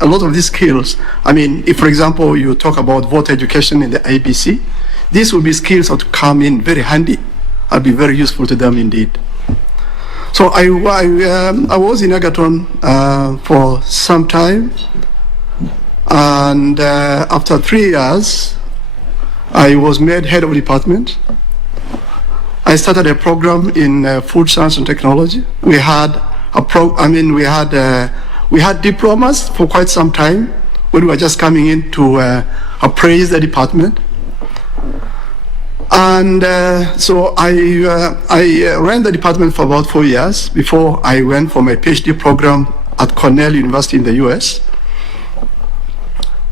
a lot of these skills, I mean, if, for example, you talk about voter education in the Iebc, these will be skills that will come in very handy. I'll be very useful to them indeed. So I was in Egerton for some time, and after 3 years, I was made head of department. I started a program in food science and technology. We had we had diplomas for quite some time when we were just coming in to appraise the department. And so I ran the department for about 4 years before I went for my PhD program at Cornell University in the US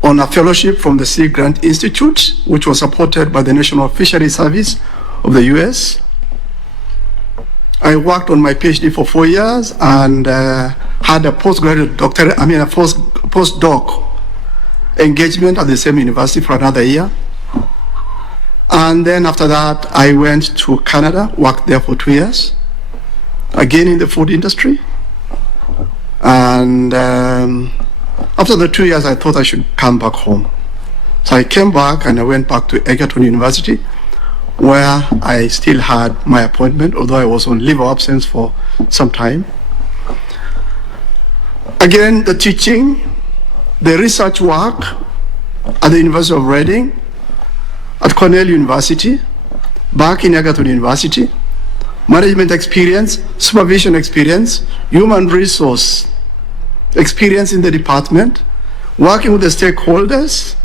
on a fellowship from the Sea Grant Institute, which was supported by the National Fisheries Service of the US. I worked on my PhD for 4 years and had a postgraduate doctorate, a postdoc engagement at the same university for another year. And then after that, I went to Canada, worked there for 2 years, again in the food industry. And after the 2 years, I thought I should come back home. So I came back and I went back to Egerton University, where I still had my appointment, although I was on leave of absence for some time. Again, the teaching, the research work at the University of Reading, at Cornell University, back in Egerton University, management experience, supervision experience, human resource experience in the department, working with the stakeholders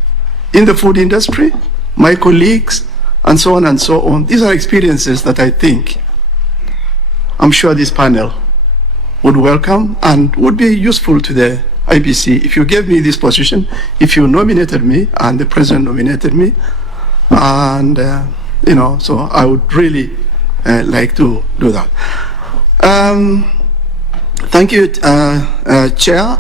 in the food industry, my colleagues, and so on and so on. These are experiences that I think, I'm sure this panel would welcome and would be useful to the IBC if you gave me this position, if you nominated me, and the president nominated me. And, so I would really like to do that. Thank you, Chair.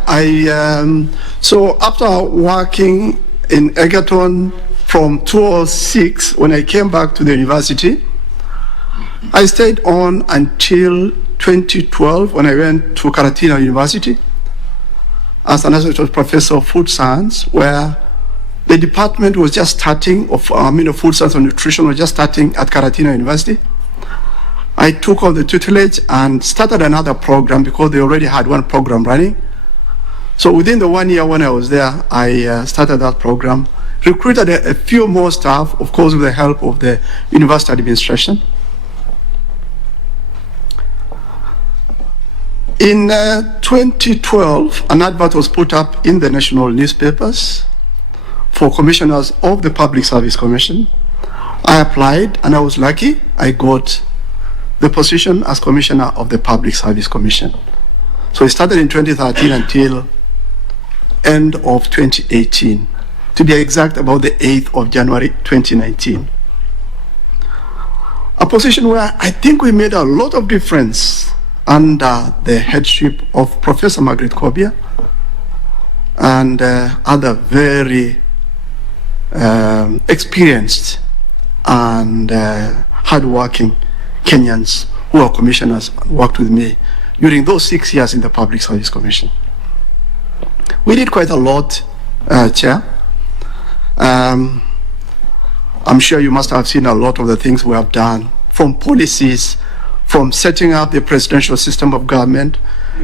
So after working in Egerton from 2006, when I came back to the university, I stayed on until 2012 when I went to Karatina University as an associate professor of food science, where the department was just starting, food science and nutrition was just starting at Karatina University. I took on the tutelage and started another program because they already had one program running. So within the 1 year when I was there, I started that program, recruited a few more staff, of course with the help of the university administration. In 2012, an advert was put up in the national newspapers for commissioners of the Public Service Commission. I applied and I was lucky. I got the position as commissioner of the Public Service Commission. So it started in 2013 until end of 2018. To be exact, about the 8th of January 2019. A position where I think we made a lot of difference under the headship of Professor Margaret Kobia and other very experienced and hardworking Kenyans who are commissioners and worked with me during those 6 years in the Public Service Commission. We did quite a lot, Chair. I'm sure you must have seen a lot of the things we have done, from policies, from setting up the presidential system of government,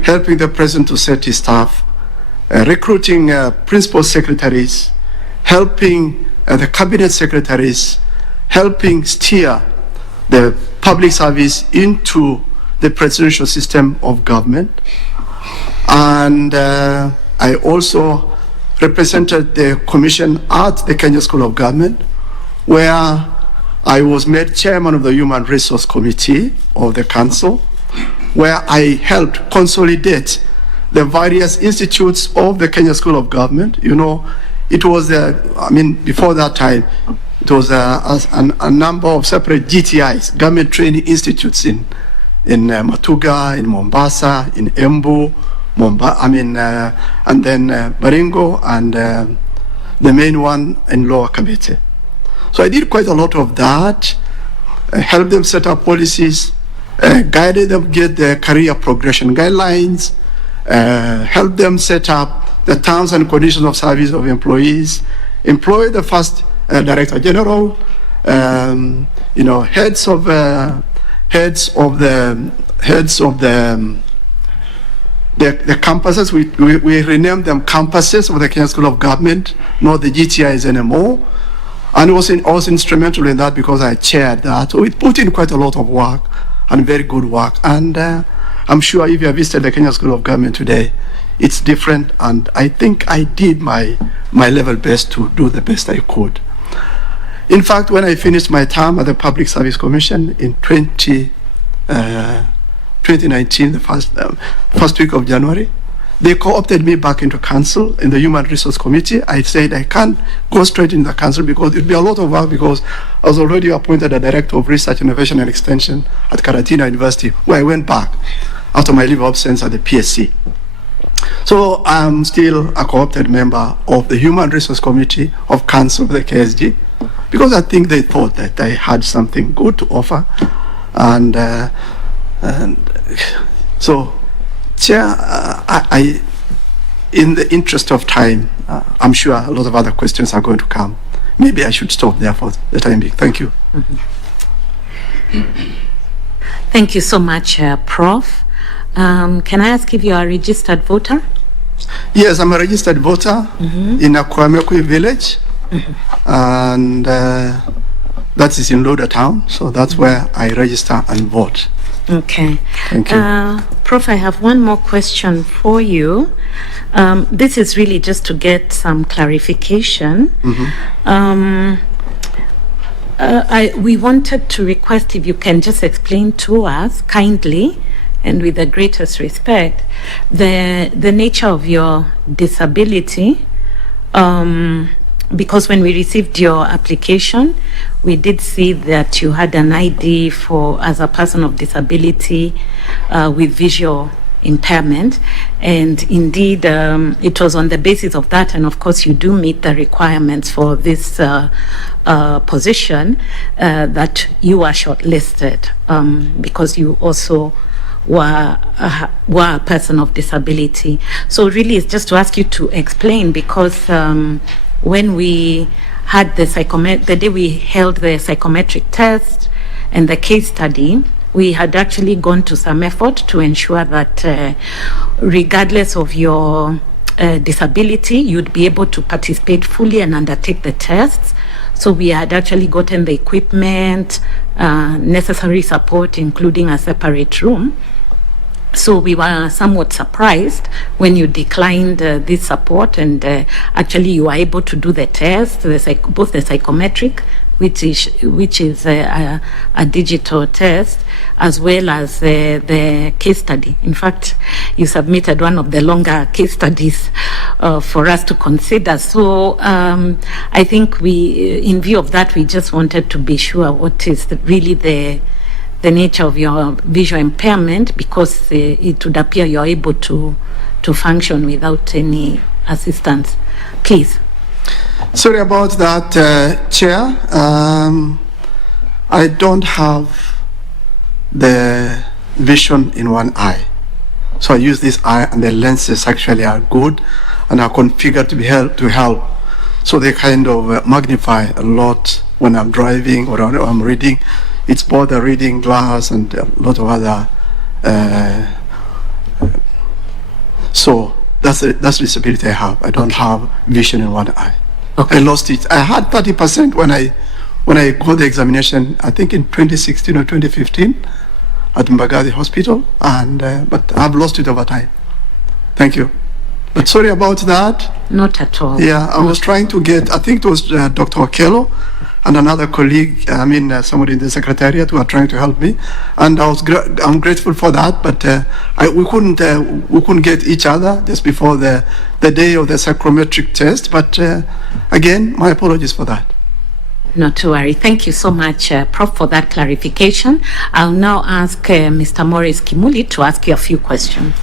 helping the president to set his staff, recruiting principal secretaries, helping the cabinet secretaries, helping steer the public service into the presidential system of government. And I also represented the commission at the Kenya School of Government, where I was made chairman of the Human Resource Committee of the Council, where I helped consolidate the various institutes of the Kenya School of Government. You know, it was, before that time, it was a number of separate GTIs, government training institutes in Matuga, in Mombasa, in Embu, and then Baringo, and the main one in Lower Kabete. So I did quite a lot of that, helped them set up policies, guided them get their career progression guidelines, helped them set up the terms and conditions of service of employees, employ the first Director General, heads of the campuses. We renamed them campuses of the Kenya School of Government, not the GTIs anymore. And I was instrumental in that because I chaired that. So it put in quite a lot of work and very good work. And I'm sure if you have visited the Kenya School of Government today, it's different. And I think I did my level best to do the best I could. In fact, when I finished my term at the Public Service Commission in 2019, the first week of January, they co-opted me back into council in the Human Resource Committee. I said I can't go straight into the council because it'd be a lot of work, because I was already appointed a Director of Research, Innovation and Extension at Karatina University, where I went back after my leave of absence at the PSC. So I'm still a co-opted member of the Human Resource Committee of Council of the KSG, because I think they thought that I had something good to offer. And so, Chair, in the interest of time, I'm sure a lot of other questions are going to come. Maybe I should stop there for the time being. Thank you. Thank you so much, Prof. Can I ask if you are a registered voter? Yes, I'm a registered voter in Akwamekwe village. And that is in Loda town, so that's where I register and vote. Okay. Thank you. Prof, I have one more question for you. This is really just to get some clarification. We wanted to request if you can just explain to us kindly and with the greatest respect the nature of your disability. Because when we received your application, we did see that you had an ID as a person of disability with visual impairment. And indeed, it was on the basis of that, and of course you do meet the requirements for this position, that you are shortlisted, because you also were a person of disability. So really it's just to ask you to explain, because when we had the day we held the psychometric test and the case study, we had actually gone to some effort to ensure that regardless of your disability, you'd be able to participate fully and undertake the tests. So we had actually gotten the equipment, necessary support, including a separate room. So we were somewhat surprised when you declined this support, and actually you were able to do the test, both the psychometric, which is a digital test, as well as the case study. In fact, you submitted one of the longer case studies for us to consider. So I think in view of that, we just wanted to be sure what is really the nature of your visual impairment, because it would appear you're able to function without any assistance. Please. Sorry about that, Chair. I don't have the vision in one eye. So I use this eye, and the lenses actually are good and are configured to help. So they kind of magnify a lot when I'm driving or I'm reading. It's both a reading glass and a lot of other. So that's the disability I have. I don't have vision in one eye. Okay. I lost it. I had 30% when I got the examination, I think in 2016 or 2015 at Mbagathi Hospital, and but I've lost it over time. Thank you. But sorry about that. Not at all. Yeah, I was trying to get, I think it was Dr. Okello and another colleague, somebody in the secretariat who are trying to help me, and I'm grateful for that. But we couldn't get each other just before the day of the psychometric test. But again, my apologies for that. Not to worry. Thank you so much, Prof, for that clarification. I'll now ask Mr. Morris Kimuli to ask you a few questions.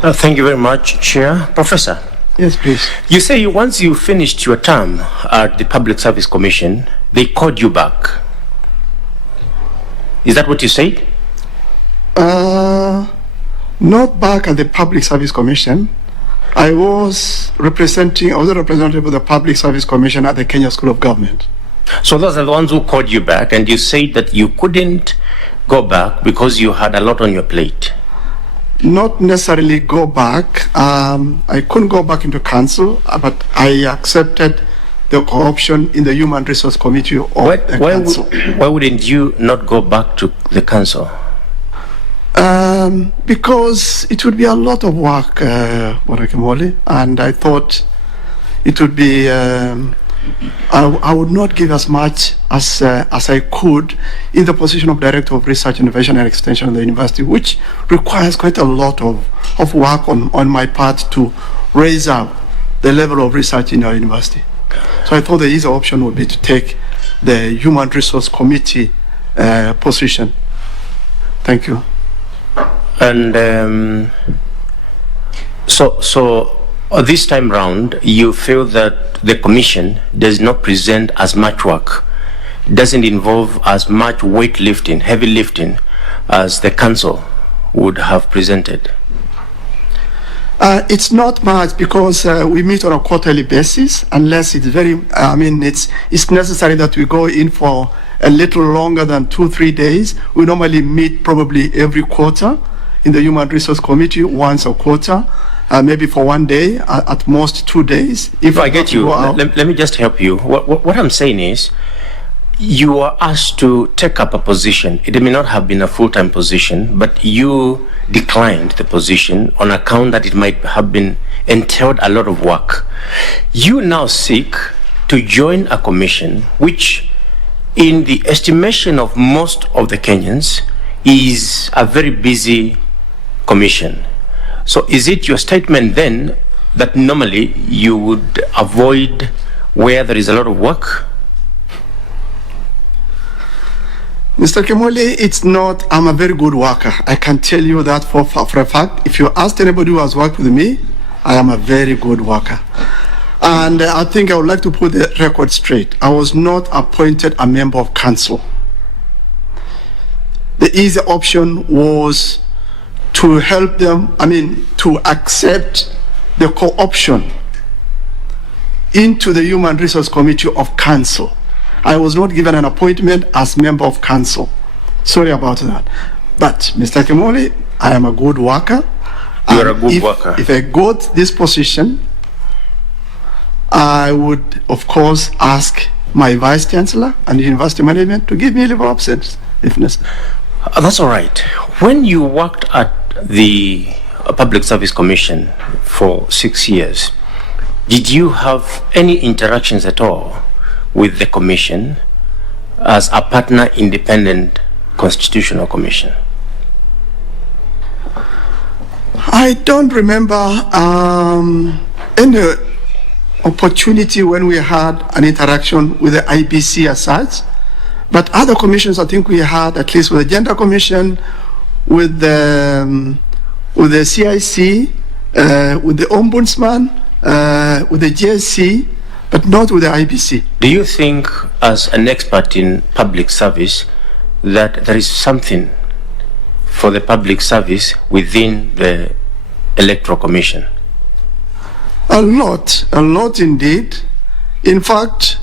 Thank you very much, Chair. Professor. Yes, please. You say once you finished your term at the Public Service Commission, they called you back. Is that what you said? Not back at the Public Service Commission. I was a representative of the Public Service Commission at the Kenya School of Government. So those are the ones who called you back, and you said that you couldn't go back because you had a lot on your plate. Not necessarily go back. I couldn't go back into council, but I accepted the option in the Human Resource Committee of the council. Why wouldn't you not go back to the council? Because it would be a lot of work, Borakimoli, and I thought it would be, I would not give as much as I could in the position of Director of Research, Innovation and Extension of the university, which requires quite a lot of work on my part to raise up the level of research in our university. So I thought the easy option would be to take the Human Resource Committee position. Thank you. And so this time round, you feel that the commission does not present as much work, doesn't involve as much weight lifting, heavy lifting, as the council would have presented? It's not much because we meet on a quarterly basis, unless it's very, it's necessary that we go in for a little longer than 2-3 days. We normally meet probably every quarter in the Human Resource Committee, once a quarter, maybe for 1 day, at most 2 days. If I get you, let me just help you. What I'm saying is, you are asked to take up a position. It may not have been a full-time position, but you declined the position on account that it might have been entailed a lot of work. You now seek to join a commission which, in the estimation of most of the Kenyans, is a very busy commission. So is it your statement then that normally you would avoid where there is a lot of work? Mr. Kimoli, it's not, I'm a very good worker. I can tell you that for a fact. If you asked anybody who has worked with me, I am a very good worker. And I think I would like to put the record straight. I was not appointed a member of council. The easy option was to help them, to accept the co-option into the Human Resource Committee of council. I was not given an appointment as member of council. Sorry about that. But Mr. Kimoli, I am a good worker. You are a good worker. If I got this position, I would, of course, ask my Vice Chancellor and the University Management to give me a leave of absence, if necessary. That's all right. When you worked at the Public Service Commission for 6 years, did you have any interactions at all with the commission as a partner independent constitutional commission? I don't remember any opportunity when we had an interaction with the Iebc as such, but other commissions I think we had, at least with the Gender Commission, with the CIC, with the Ombudsman, with the GSC, but not with the Iebc. Do you think, as an expert in public service, that there is something for the public service within the Electoral Commission? A lot indeed. In fact,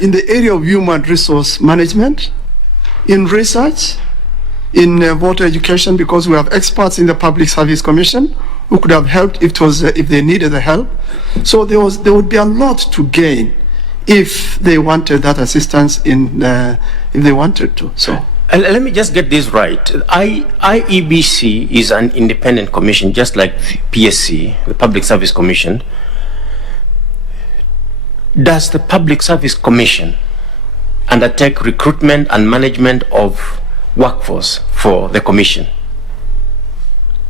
in the area of human resource management, in research, in voter education, because we have experts in the Public Service Commission who could have helped if they needed the help. So there would be a lot to gain if they wanted that assistance if they wanted to. So let me just get this right. Iebc is an independent commission, just like the PSC, the Public Service Commission. Does the Public Service Commission undertake recruitment and management of workforce for the commission,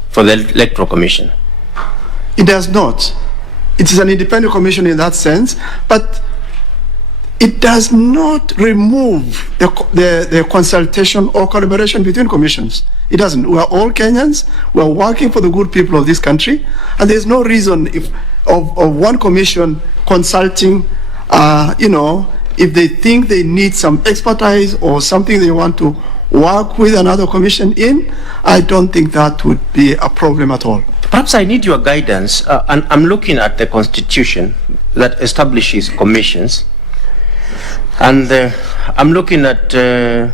for the Electoral Commission? It does not. It is an independent commission in that sense, but it does not remove the consultation or collaboration between commissions. It doesn't. We are all Kenyans. We are working for the good people of this country, and there's no reason of one commission consulting, if they think they need some expertise or something they want to work with another commission in. I don't think that would be a problem at all. Perhaps I need your guidance, and I'm looking at the Constitution that establishes commissions, and I'm looking at the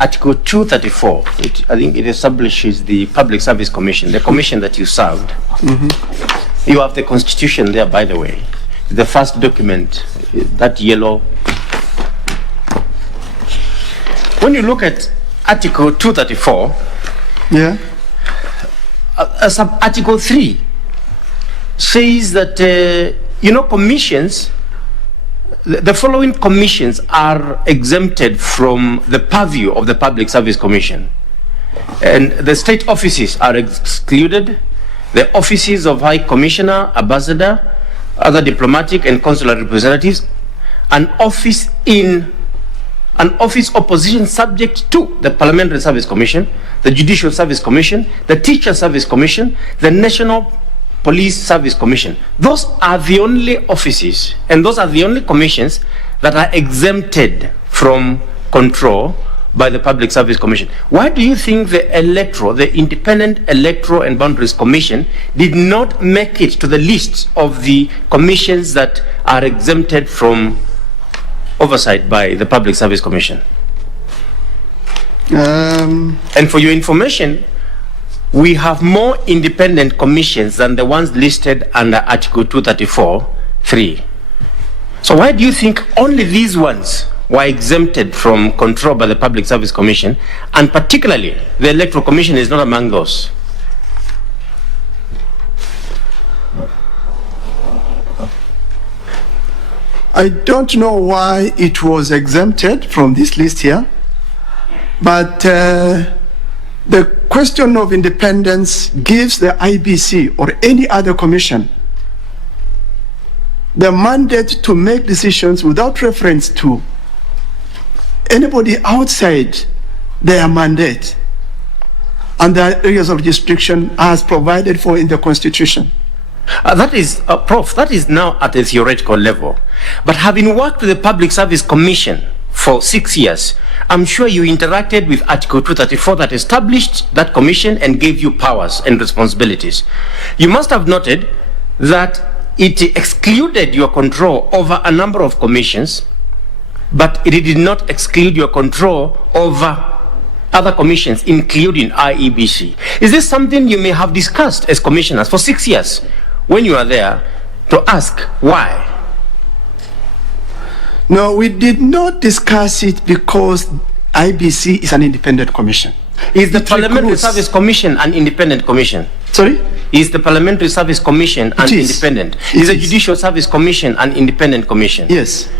Article 234. I think it establishes the Public Service Commission, the commission that you served. Mm-hmm. You have the Constitution there, by the way. The first document, that yellow. When you look at Article 234, yeah, Article 3 says that, commissions, the following commissions are exempted from the purview of the Public Service Commission. And the state offices are excluded, the offices of High Commissioner, Ambassador, other diplomatic and consular representatives, an office opposition subject to the Parliamentary Service Commission, the Judicial Service Commission, the Teacher Service Commission, the National Police Service Commission. Those are the only offices, and those are the only commissions that are exempted from control by the Public Service Commission. Why do you think the Independent Electoral and Boundaries Commission did not make it to the list of the commissions that are exempted from oversight by the Public Service Commission? And for your information, we have more independent commissions than the ones listed under Article 234(3). So why do you think only these ones were exempted from control by the Public Service Commission, and particularly the Electoral Commission is not among those? I don't know why it was exempted from this list here, but the question of independence gives the Iebc or any other commission the mandate to make decisions without reference to anybody outside their mandate and the areas of jurisdiction as provided for in the Constitution. That is, Prof, that is now at a theoretical level. But having worked with the Public Service Commission for 6 years, I'm sure you interacted with Article 234 that established that commission and gave you powers and responsibilities. You must have noted that it excluded your control over a number of commissions, but it did not exclude your control over other commissions, including Iebc. Is this something you may have discussed as commissioners for 6 years when you are there to ask why? No, we did not discuss it because Iebc is an independent commission. Is the Parliamentary Service Commission an independent commission? Sorry? Is the Parliamentary Service Commission an independent? Is the Judicial Service Commission an independent commission? Yes.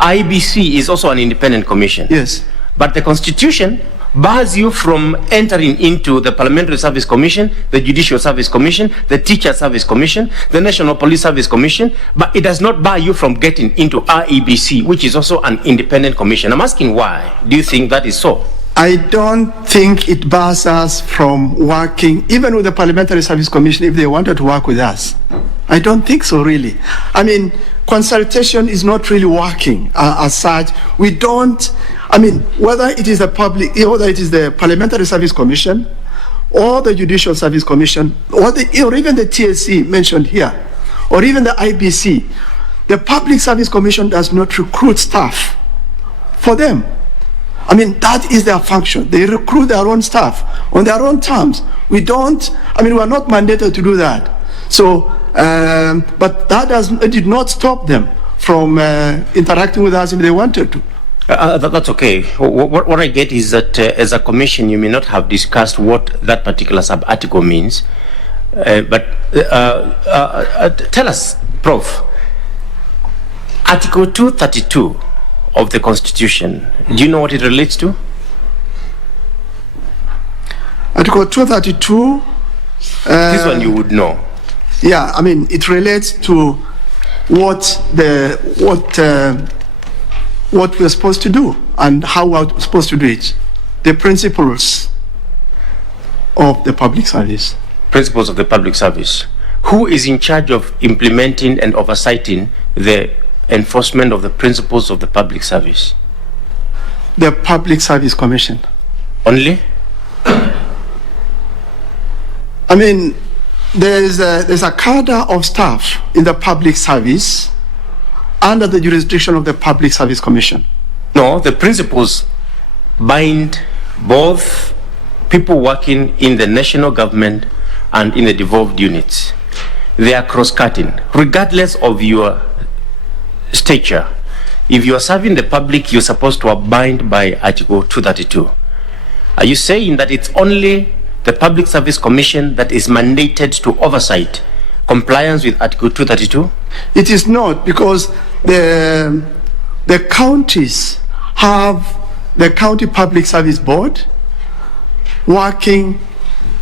Iebc is also an independent commission. Yes. But the Constitution bars you from entering into the Parliamentary Service Commission, the Judicial Service Commission, the Teacher Service Commission, the National Police Service Commission, but it does not bar you from getting into Iebc, which is also an independent commission. I'm asking why. Do you think that is so? I don't think it bars us from working, even with the Parliamentary Service Commission, if they wanted to work with us. I don't think so, really. I mean, consultation is not really working as such. We don't, I mean, whether it is the Parliamentary Service Commission or the Judicial Service Commission or even the TSC mentioned here, or even the Iebc, the Public Service Commission does not recruit staff for them. I mean, that is their function. They recruit their own staff on their own terms. We don't, I mean, we are not mandated to do that. So, but that did not stop them from interacting with us if they wanted to. That's okay. What I get is that as a commission, you may not have discussed what that particular sub-article means. But tell us, Prof, Article 232 of the Constitution, do you know what it relates to? Article 232. This one you would know. Yeah, I mean, it relates to what we're supposed to do and how we're supposed to do it. The principles of the public service. Principles of the public service. Who is in charge of implementing and oversighting the enforcement of the principles of the public service? The Public Service Commission. Only? I mean, there's a cadre of staff in the public service under the jurisdiction of the Public Service Commission. No, the principles bind both people working in the national government and in the devolved units. They are cross-cutting, regardless of your stature. If you are serving the public, you're supposed to abide by Article 232. Are you saying that it's only the Public Service Commission that is mandated to oversight compliance with Article 232? It is not, because the counties have the County Public Service Board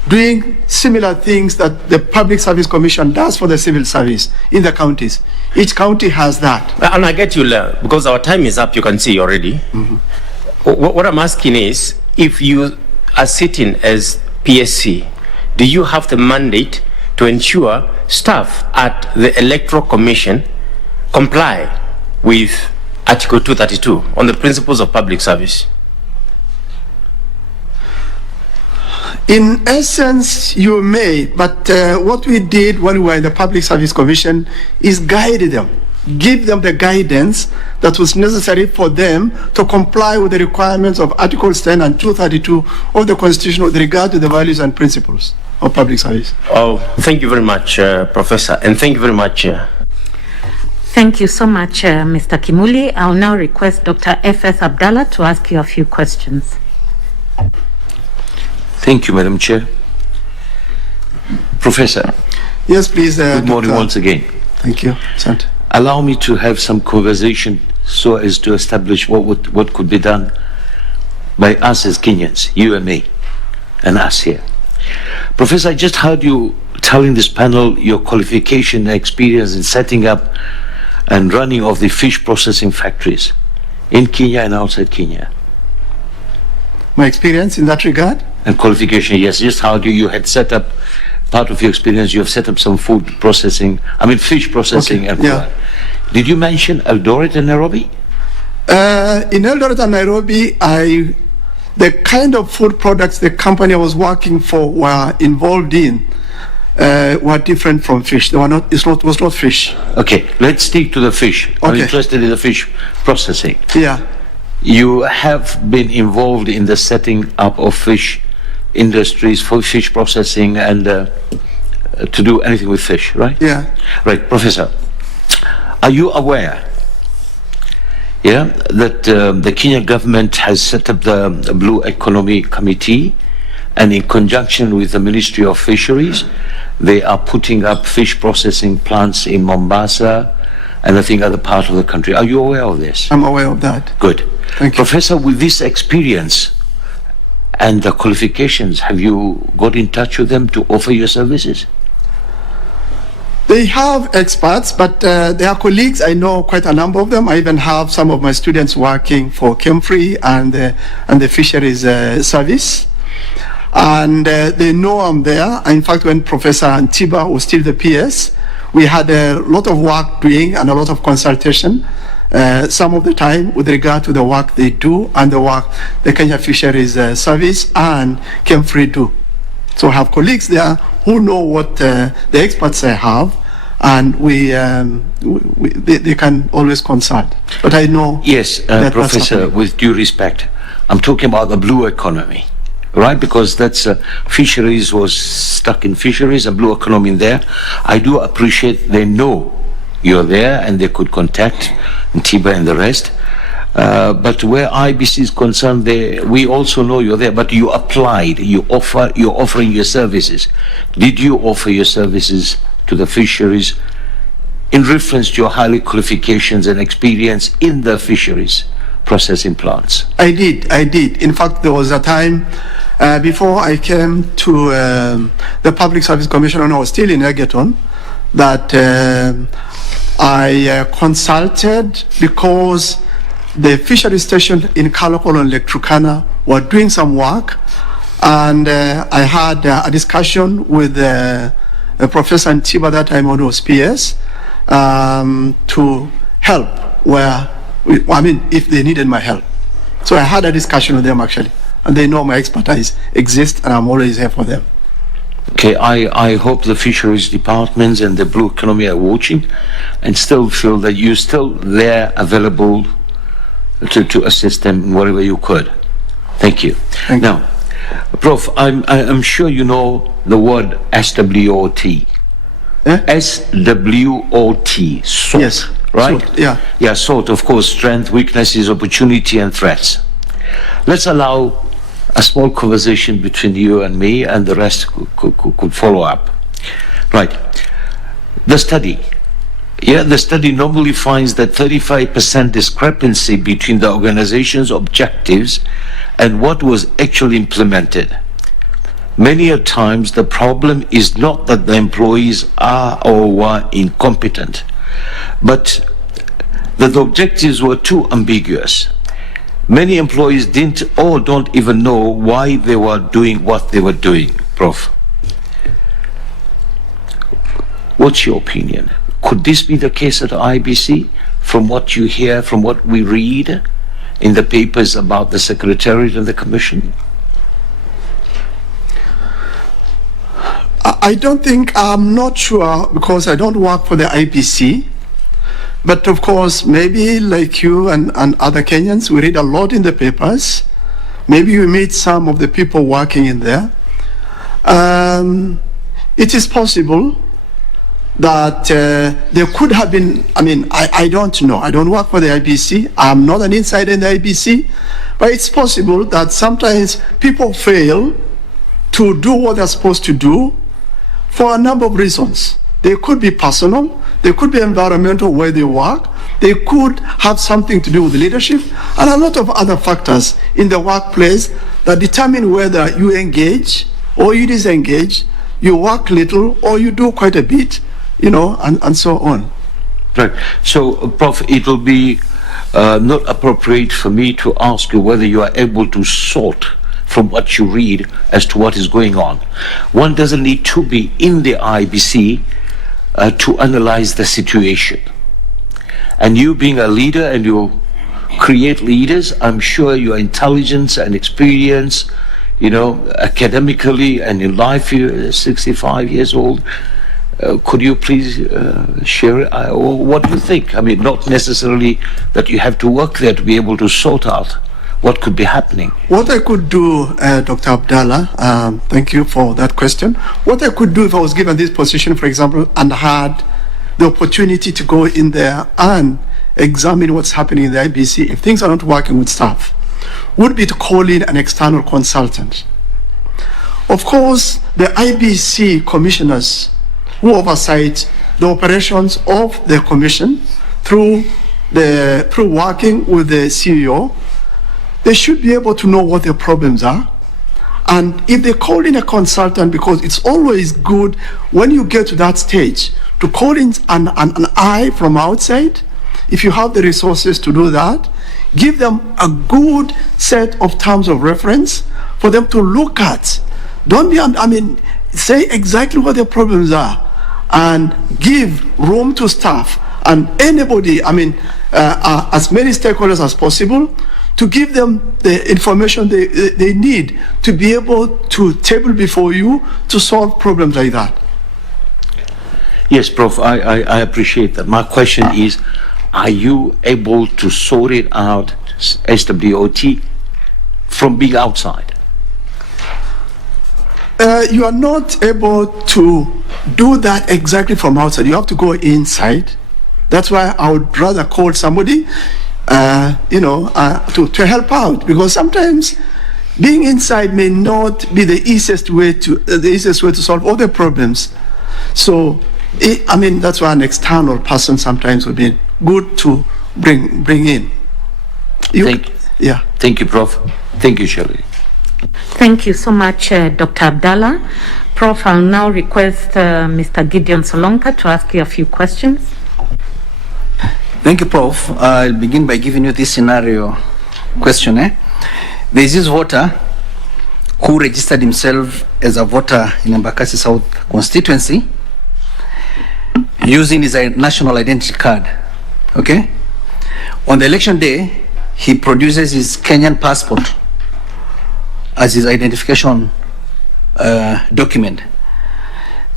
doing similar things that the Public Service Commission does for the civil service in the counties. Each county has that. And I get you, because our time is up, you can see already. What I'm asking is, if you are sitting as PSC, do you have the mandate to ensure staff at the Electoral Commission comply with Article 232 on the principles of public service? In essence, you may, but what we did when we were in the Public Service Commission is guide them, give them the guidance that was necessary for them to comply with the requirements of Articles 10 and 232 of the Constitution with regard to the values and principles of public service. Oh, thank you very much, Professor, and thank you very much. Thank you so much, Mr. Kimuli. I'll now request Dr. F.S. Abdallah to ask you a few questions. Thank you, Madam Chair. Professor. Yes, please. Good morning once again. Thank you, Sant. Allow me to have some conversation so as to establish what could be done by us as Kenyans, you and me, and us here. Professor, I just heard you telling this panel your qualification and experience in setting up and running of the fish processing factories in Kenya and outside Kenya. My experience in that regard? And qualification, yes. Just how you had set up, part of your experience, you have set up some food processing, fish processing. Okay, yeah. Did you mention Eldoret and Nairobi? In Eldoret and Nairobi, the kind of food products the company I was working for were involved in were different from fish. They were not. Was not fish. Okay, let's stick to the fish. Okay. I'm interested in the fish processing. Yeah. You have been involved in the setting up of fish industries for fish processing and to do anything with fish, right? Yeah. Right, Professor. Are you aware, that the Kenyan government has set up the Blue Economy Committee, and in conjunction with the Ministry of Fisheries, they are putting up fish processing plants in Mombasa and I think other parts of the country. Are you aware of this? I'm aware of that. Good. Thank you. Professor, with this experience and the qualifications, have you got in touch with them to offer your services? They have experts, but they are colleagues. I know quite a number of them. I even have some of my students working for Kemfree and the Fisheries Service. And they know I'm there. In fact, when Professor Antiba was still the PS, we had a lot of work doing and a lot of consultation, some of the time with regard to the work they do and the work the Kenya Fisheries Service and Kemfree do. So I have colleagues there who know what the experts have, and they can always consult. But I know. Yes, Professor, with due respect, I'm talking about the blue economy. Right, because that's fisheries was stuck in fisheries, a blue economy in there. I do appreciate they know you're there and they could contact Ntiba and the rest. But where Iebc is concerned, we also know you're there. But you applied, you're offering your services. Did you offer your services to the fisheries in reference to your highly qualifications and experience in the fisheries processing plants? I did. In fact, there was a time before I came to the Public Service Commission when I was still in Egerton that I consulted because the fishery station in Kalokolo and Lake Turkana were doing some work, and I had a discussion with Professor Ntiba that time when he was PS to help if they needed my help. So I had a discussion with them actually, and they know my expertise exists and I'm always here for them. Okay, I hope the fisheries departments and the blue economy are watching and still feel that you're still there available to assist them wherever you could. Thank you. Now, Prof, I'm sure you know the word SWOT. SWOT, SWOT, Yes. right? SWOT, yeah. Yeah, SWOT, of course, strength, weaknesses, opportunity, and threats. Let's allow a small conversation between you and me, and the rest could follow up. Right. The study. Yeah, the study normally finds that 35% discrepancy between the organization's objectives and what was actually implemented. Many a times the problem is not that the employees are or were incompetent, but that the objectives were too ambiguous. Many employees didn't or don't even know why they were doing what they were doing, Prof. What's your opinion? Could this be the case at Iebc? From what you hear, from what we read in the papers about the Secretariat and the Commission? I don't think, I'm not sure, because I don't work for the Iebc. But of course, maybe like you and other Kenyans, we read a lot in the papers. Maybe you meet some of the people working in there. It is possible that there could have been, I don't know. I don't work for the Iebc. I'm not an insider in the Iebc. But it's possible that sometimes people fail to do what they're supposed to do for a number of reasons. They could be personal. They could be environmental where they work. They could have something to do with leadership and a lot of other factors in the workplace that determine whether you engage or you disengage, you work little or you do quite a bit, and so on. Right. So, Prof, it will be not appropriate for me to ask you whether you are able to sort from what you read as to what is going on. One doesn't need to be in the Iebc to analyze the situation. And you being a leader and you create leaders, I'm sure your intelligence and experience, academically and in life, you're 65 years old. Could you please share what do you think? Not necessarily that you have to work there to be able to sort out what could be happening. What I could do, Dr. Abdallah, thank you for that question. What I could do if I was given this position, for example, and had the opportunity to go in there and examine what's happening in the Iebc, if things are not working with staff, would be to call in an external consultant. Of course, the Iebc commissioners who oversight the operations of the commission through working with the CEO, they should be able to know what their problems are. And if they call in a consultant, because it's always good when you get to that stage to call in an eye from outside, if you have the resources to do that, give them a good set of terms of reference for them to look at. Don't be, say exactly what their problems are and give room to staff and anybody, as many stakeholders as possible, to give them the information they need to be able to table before you to solve problems like that. Yes, Prof, I appreciate that. My question is, are you able to sort it out, SWOT, from being outside? You are not able to do that exactly from outside. You have to go inside. That's why I would rather call somebody to help out, because sometimes being inside may not be the easiest way to solve all the problems. So, that's why an external person sometimes would be good to bring in. Thank you, Prof. Thank you, Shirley. Thank you so much, Dr. Abdallah. Prof, I'll now request Mr. Gideon Solonka to ask you a few questions. Thank you, Prof. I'll begin by giving you this scenario question. There is this voter who registered himself as a voter in Embakasi South constituency using his national identity card. Okay? On the election day, he produces his Kenyan passport as his identification document.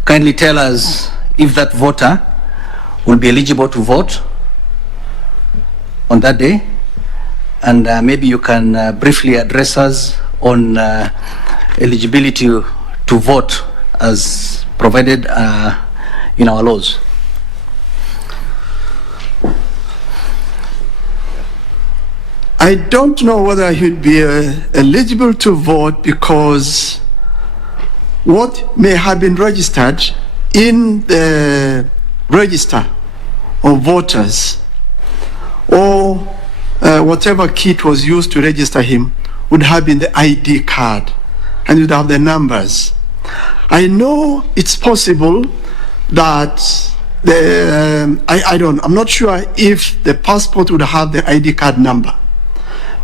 kindly tell us if that voter will be eligible to vote on that day, and maybe you can briefly address us on eligibility to vote as provided in our laws. I don't know whether he'd be eligible to vote, because what may have been registered in the register of voters, or whatever kit was used to register him, would have been the ID card, and would have the numbers. I know it's possible that I'm not sure if the passport would have the ID card number.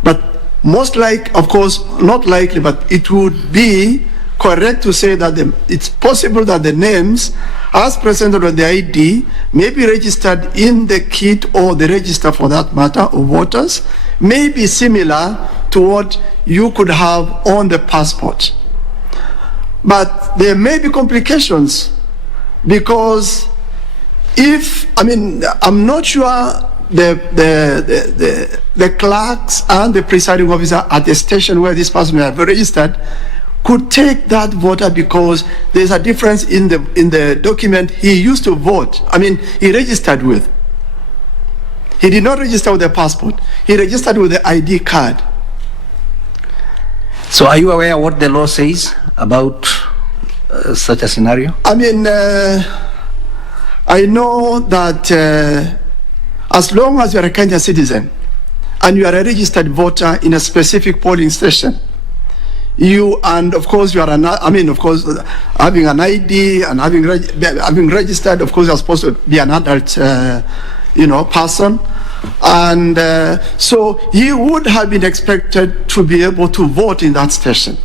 But most like, of course, not likely, but it would be correct to say that it's possible that the names as presented on the ID may be registered in the kit, or the register for that matter, of voters, may be similar to what you could have on the passport. But there may be complications, because I'm not sure the clerks and the presiding officer at the station where this person may have registered could take that voter, because there's a difference in the document he used to vote. He registered with. He did not register with the passport. He registered with the ID card. So are you aware what the law says about such a scenario? I know that as long as you are a Kenyan citizen and you are a registered voter in a specific polling station, and of course you are having an ID and having registered, of course you are supposed to be an adult person, and so he would have been expected to be able to vote in that station.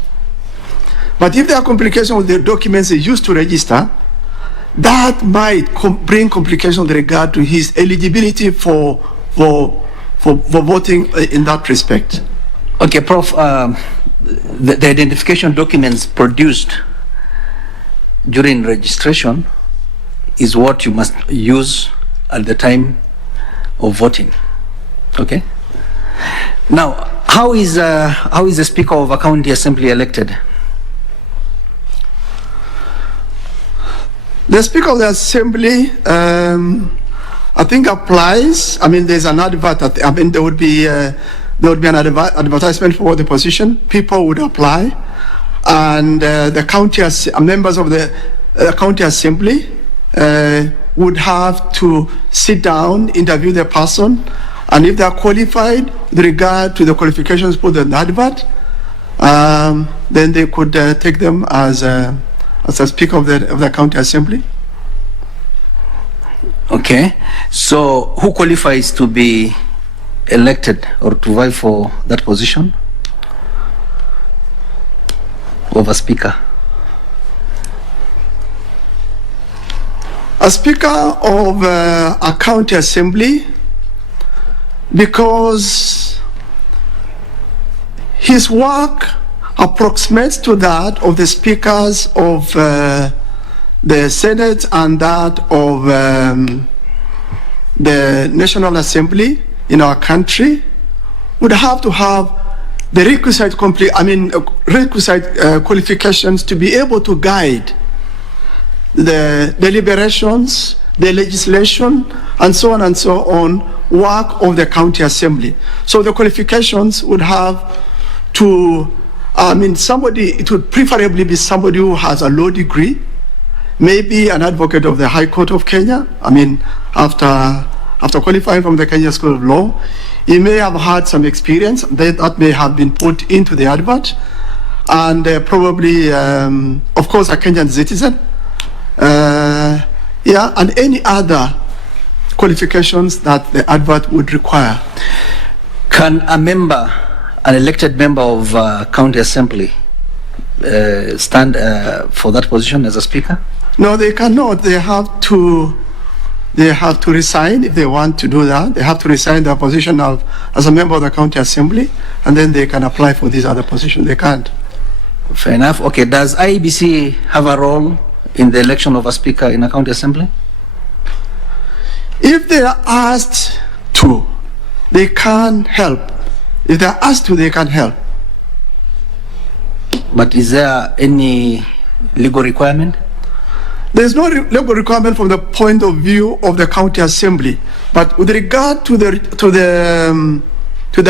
But if there are complications with the documents he used to register, that might bring complications with regard to his eligibility for voting in that respect. Okay, Prof, the identification documents produced during registration is what you must use at the time of voting. Okay. Now, how is the Speaker of a County Assembly elected? The Speaker of the Assembly, I think applies. There's an advert. There would be an advertisement for the position. People would apply, and the county members of the county assembly would have to sit down, interview the person, and if they are qualified with regard to the qualifications put in the advert, then they could take them as a Speaker of the county assembly. Okay, so who qualifies to be elected or to vie for that position of a speaker? A Speaker of a county assembly, because his work approximates to that of the speakers of the Senate and that of the National Assembly in our country, would have to have the requisite qualifications to be able to guide the deliberations, the legislation, and so on, work of the county assembly. So the qualifications would have to, it would preferably be somebody who has a law degree, maybe an advocate of the High Court of Kenya. After qualifying from the Kenya School of Law, he may have had some experience that may have been put into the advert, and probably, of course, a Kenyan citizen. And any other qualifications that the advert would require. Can an elected member of county assembly stand for that position as a speaker? No, they cannot. They have to resign if they want to do that. They have to resign their position as a member of the county assembly, and then they can apply for these other positions. They can't. Fair enough. Okay, does Iebc have a role in the election of a speaker in a county assembly? If they are asked to, they can help. If they are asked to, they can help. But is there any legal requirement? There's no legal requirement from the point of view of the county assembly, but with regard to the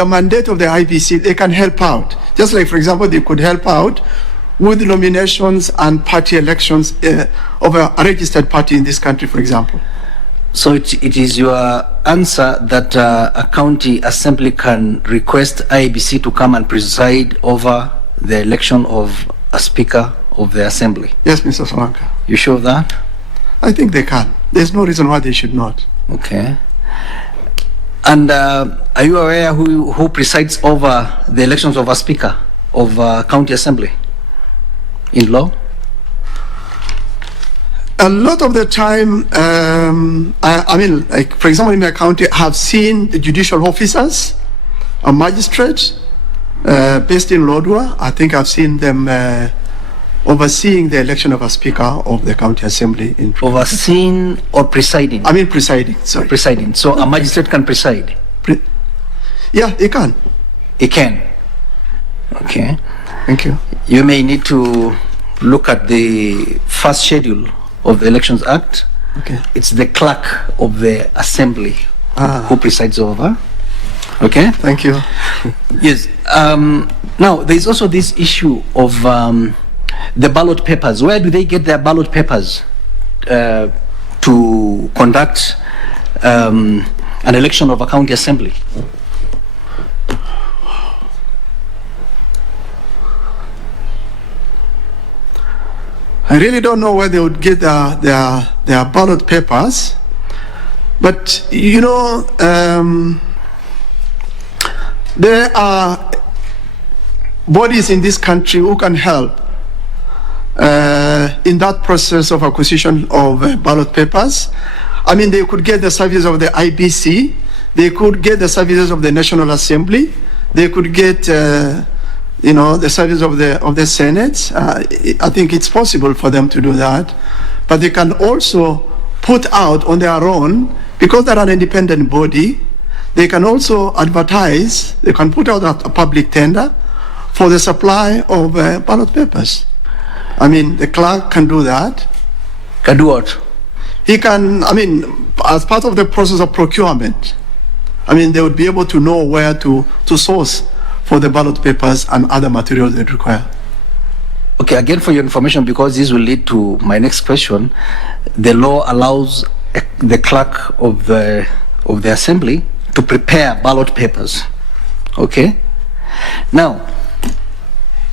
mandate of the IBC, they can help out. Just like, for example, they could help out with nominations and party elections of a registered party in this country, for example. So it is your answer that a county assembly can request IEBC to come and preside over the election of a speaker of the assembly? Yes, Mr. Solanka. You sure of that? I think they can. There's no reason why they should not. Okay. And are you aware who presides over the elections of a speaker of a county assembly in law? A lot of the time, I mean, like, for example, in my county, I have seen the judicial officers, a magistrate based in Lodwar. I think I've seen them overseeing the election of a speaker of the county assembly. Overseeing or presiding? I mean presiding, sorry. Presiding. So a magistrate can preside? Yeah, he can. He can. Okay. Thank you. You may need to look at the first schedule of the Elections Act. Okay. It's the clerk of the assembly who presides over. Okay. Thank you. Yes. Now there is also this issue of the ballot papers. Where do they get their ballot papers to conduct an election of a county assembly? I really don't know where they would get their ballot papers, but you know, there are bodies in this country who can help in that process of acquisition of ballot papers. I mean, they could get the services of the IBC, they could get the services of the National Assembly, they could get you know, the service of the Senate. I think it's possible for them to do that, but they can also put out on their own, because they're an independent body, they can also advertise, they can put out a public tender for the supply of ballot papers. I mean, the clerk can do that. Can do what? He can, I mean, as part of the process of procurement, I mean, they would be able to know where to source for the ballot papers and other materials they require. Okay, again for your information, because this will lead to my next question, the law allows the clerk of the assembly to prepare ballot papers. Okay? Now,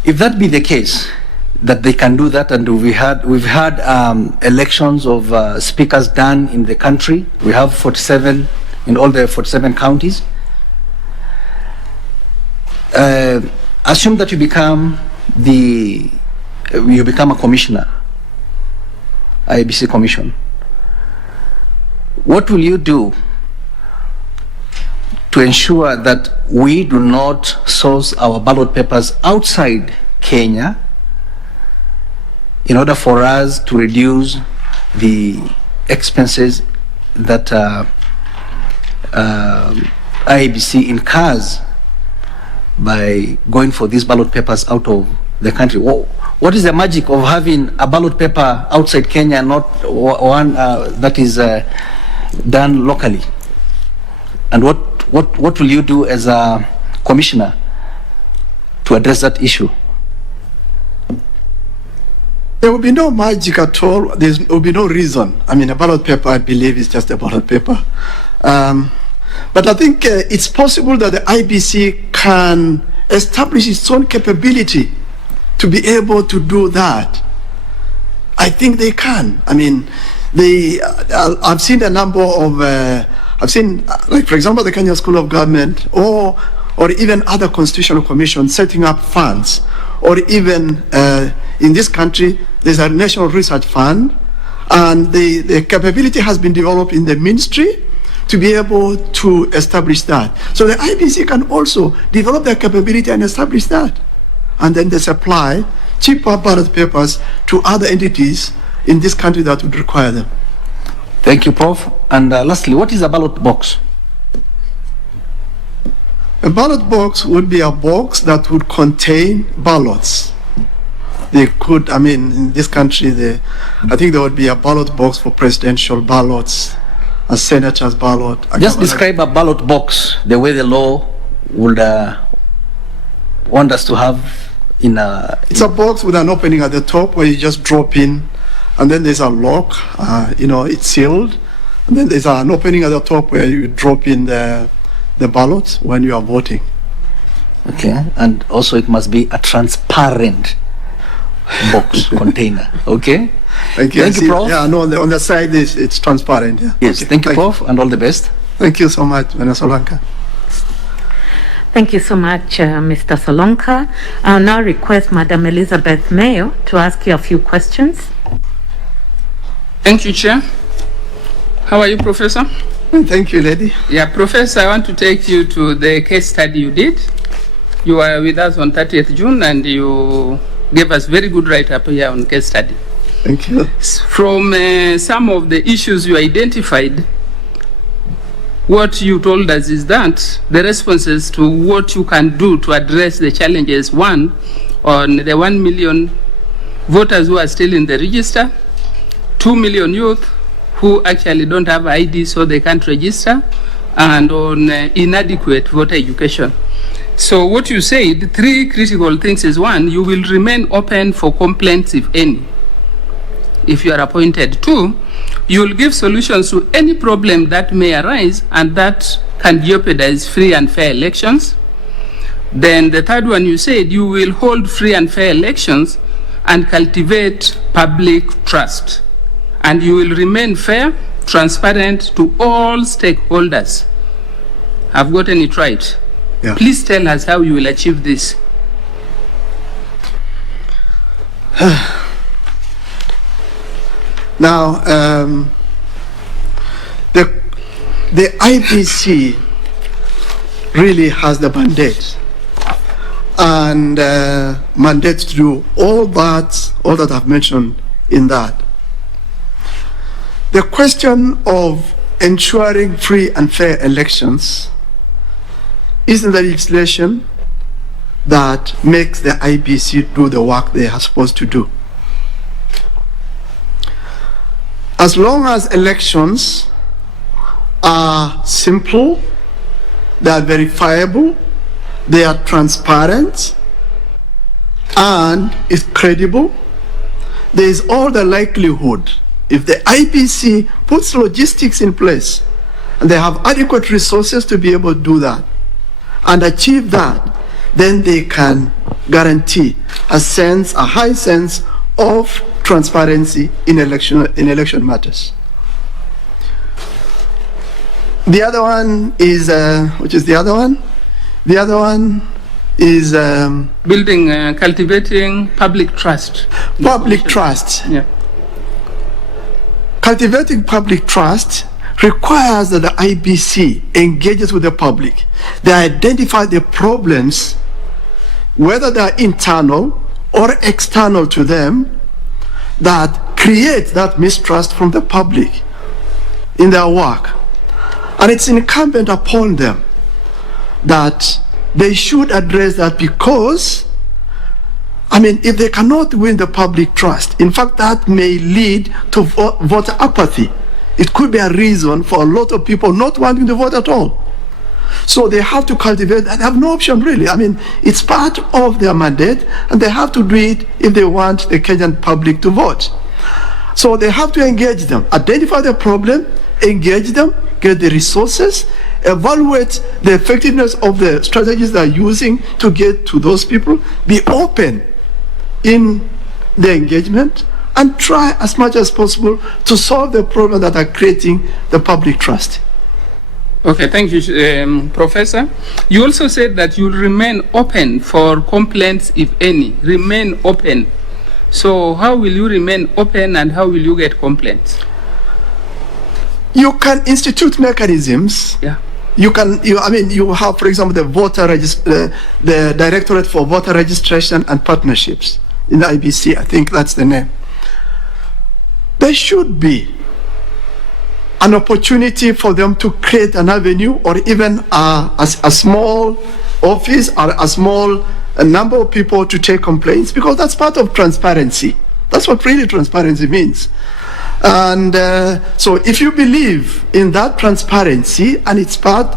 if that be the case, that they can do that, and we've had elections of speakers done in the country. We have 47 in all the 47 counties. Assume that you become a commissioner, Iebc commission. What will you do to ensure that we do not source our ballot papers outside Kenya in order for us to reduce the expenses that Iebc incurs by going for these ballot papers out of the country? What is the magic of having a ballot paper outside Kenya, not one that is done locally? And what will you do as a commissioner to address that issue? There will be no magic at all. There will be no reason. I mean, a ballot paper, I believe, is just a ballot paper. But I think it's possible that the IBC can establish its own capability to be able to do that. I think they can. I mean, I've seen a number of, like, for example, the Kenya School of Government, or even other constitutional commissions setting up funds, or even in this country, there's a National Research Fund, and the capability has been developed in the ministry to be able to establish that. So the IBC can also develop their capability and establish that. And then they supply cheaper ballot papers to other entities in this country that would require them. Thank you, Prof. And lastly, what is a ballot box? A ballot box would be a box that would contain ballots. They could, I mean, in this country, I think there would be a ballot box for presidential ballots, a senator's ballot. Just describe a ballot box the way the law would want us to have in a... It's a box with an opening at the top where you just drop in, and then there's a lock, it's sealed, and then there's an opening at the top where you drop in the ballot when you are voting. Okay, and also it must be a transparent box container. Okay. Thank you. Thank you, Prof. Yeah, no, on the side it's transparent. Yeah. Yes. Okay. Thank you, Prof, and all the best. Thank you so much, Mr. Solanka. Thank you so much, Mr. Solonka. I'll now request Madam Elizabeth Mayo to ask you a few questions. Thank you, Chair. How are you, Professor? Thank you, lady. Yeah, Professor, I want to take you to the case study you did. You were with us on 30th June and you gave us very good write-up here on case study. Thank you. From some of the issues you identified, what you told us is that the responses to what you can do to address the challenges, one, on the 1 million voters who are still in the register, 2 million youth who actually don't have ID so they can't register, and on inadequate voter education. So what you said, 3 critical things is, one, you will remain open for complaints, if any, if you are appointed. 2, you will give solutions to any problem that may arise and that can jeopardize free and fair elections. Then the 3rd one, you said you will hold free and fair elections and cultivate public trust. And you will remain fair, transparent to all stakeholders. I've gotten it right. Yeah. Please tell us how you will achieve this. Now, the IBC really has the mandate and mandate to do all that I've mentioned in that. The question of ensuring free and fair elections is in the legislation that makes the IBC do the work they are supposed to do. As long as elections are simple, they are verifiable, they are transparent, and it's credible, there is all the likelihood, if the IBC puts logistics in place and they have adequate resources to be able to do that and achieve that, then they can guarantee a high sense of transparency in election matters. The other one is, which is the other one? The other one is building, cultivating public trust. Public trust. Yeah. Cultivating public trust requires that the IBC engages with the public. They identify the problems, whether they are internal or external to them, that create that mistrust from the public in their work. And it's incumbent upon them that they should address that, because, I mean, if they cannot win the public trust, in fact, that may lead to voter apathy. It could be a reason for a lot of people not wanting to vote at all. So they have to cultivate, and they have no option really. I mean, it's part of their mandate, and they have to do it if they want the Kenyan public to vote. So they have to engage them, identify the problem, engage them, get the resources, evaluate the effectiveness of the strategies they're using to get to those people, be open in the engagement, and try as much as possible to solve the problems that are creating the public trust. Okay, thank you, Professor. You also said that you'll remain open for complaints, if any. Remain open. So how will you remain open and how will you get complaints? You can institute mechanisms. Yeah. You have, for example, the Directorate for Voter Registration and Partnerships in the IBC. I think that's the name. there should be an opportunity for them to create an avenue or even a small office or a small number of people to take complaints, because that's part of transparency. That's what really transparency means. And so if you believe in that transparency and it's part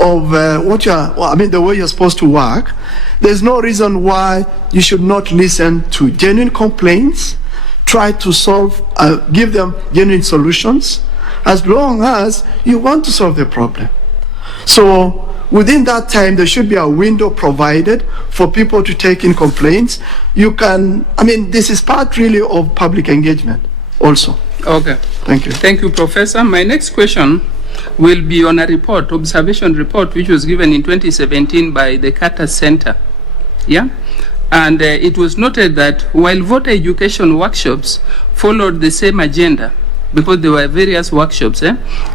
of the way you're supposed to work, there's no reason why you should not listen to genuine complaints, try to solve, give them genuine solutions, as long as you want to solve the problem. So within that time, there should be a window provided for people to take in complaints. You can, this is part really of public engagement also. Okay. Thank you. Thank you, Professor. My next question will be on a report, observation report, which was given in 2017 by the Carter Center. Yeah? And it was noted that while voter education workshops followed the same agenda, because there were various workshops,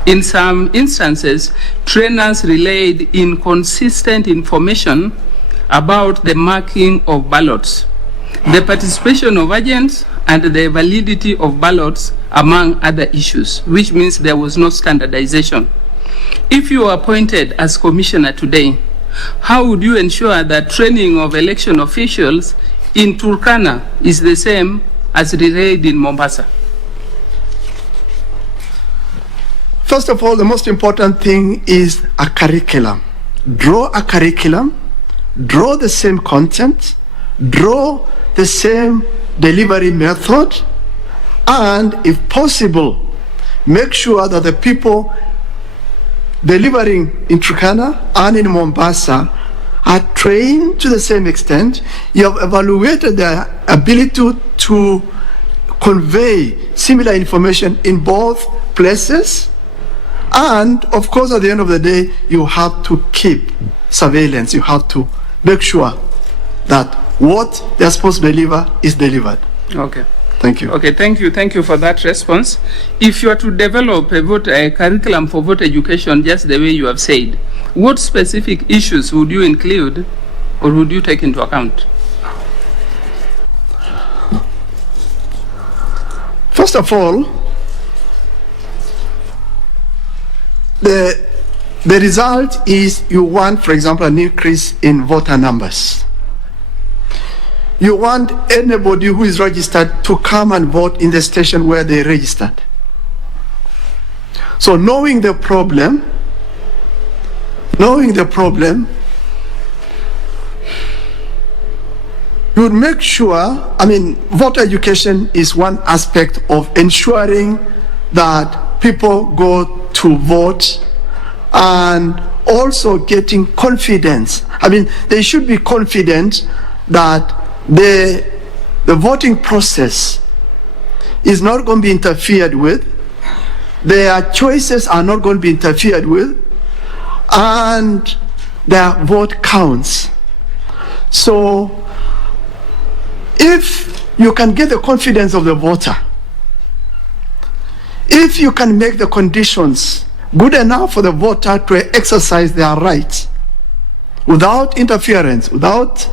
in some instances, trainers relayed inconsistent information about the marking of ballots, the participation of agents, and the validity of ballots, among other issues, which means there was no standardization. If you are appointed as commissioner today, how would you ensure that training of election officials in Turkana is the same as relayed in Mombasa? First of all, the most important thing is a curriculum. Draw a curriculum, draw the same content, draw the same delivery method, and if possible, make sure that the people delivering in Turkana and in Mombasa are trained to the same extent. You have evaluated their ability to convey similar information in both places. And of course, at the end of the day, you have to keep surveillance. You have to make sure that what they're supposed to deliver is delivered. Okay. Thank you. Okay, thank you. Thank you for that response. If you are to develop a curriculum for voter education just the way you have said, what specific issues would you include or would you take into account? First of all, the result is you want, for example, an increase in voter numbers. You want anybody who is registered to come and vote in the station where they registered. So knowing the problem, you would make sure, voter education is one aspect of ensuring that people go to vote and also getting confidence. They should be confident that the voting process is not going to be interfered with, their choices are not going to be interfered with, and their vote counts. So if you can get the confidence of the voter, if you can make the conditions good enough for the voter to exercise their rights without interference, without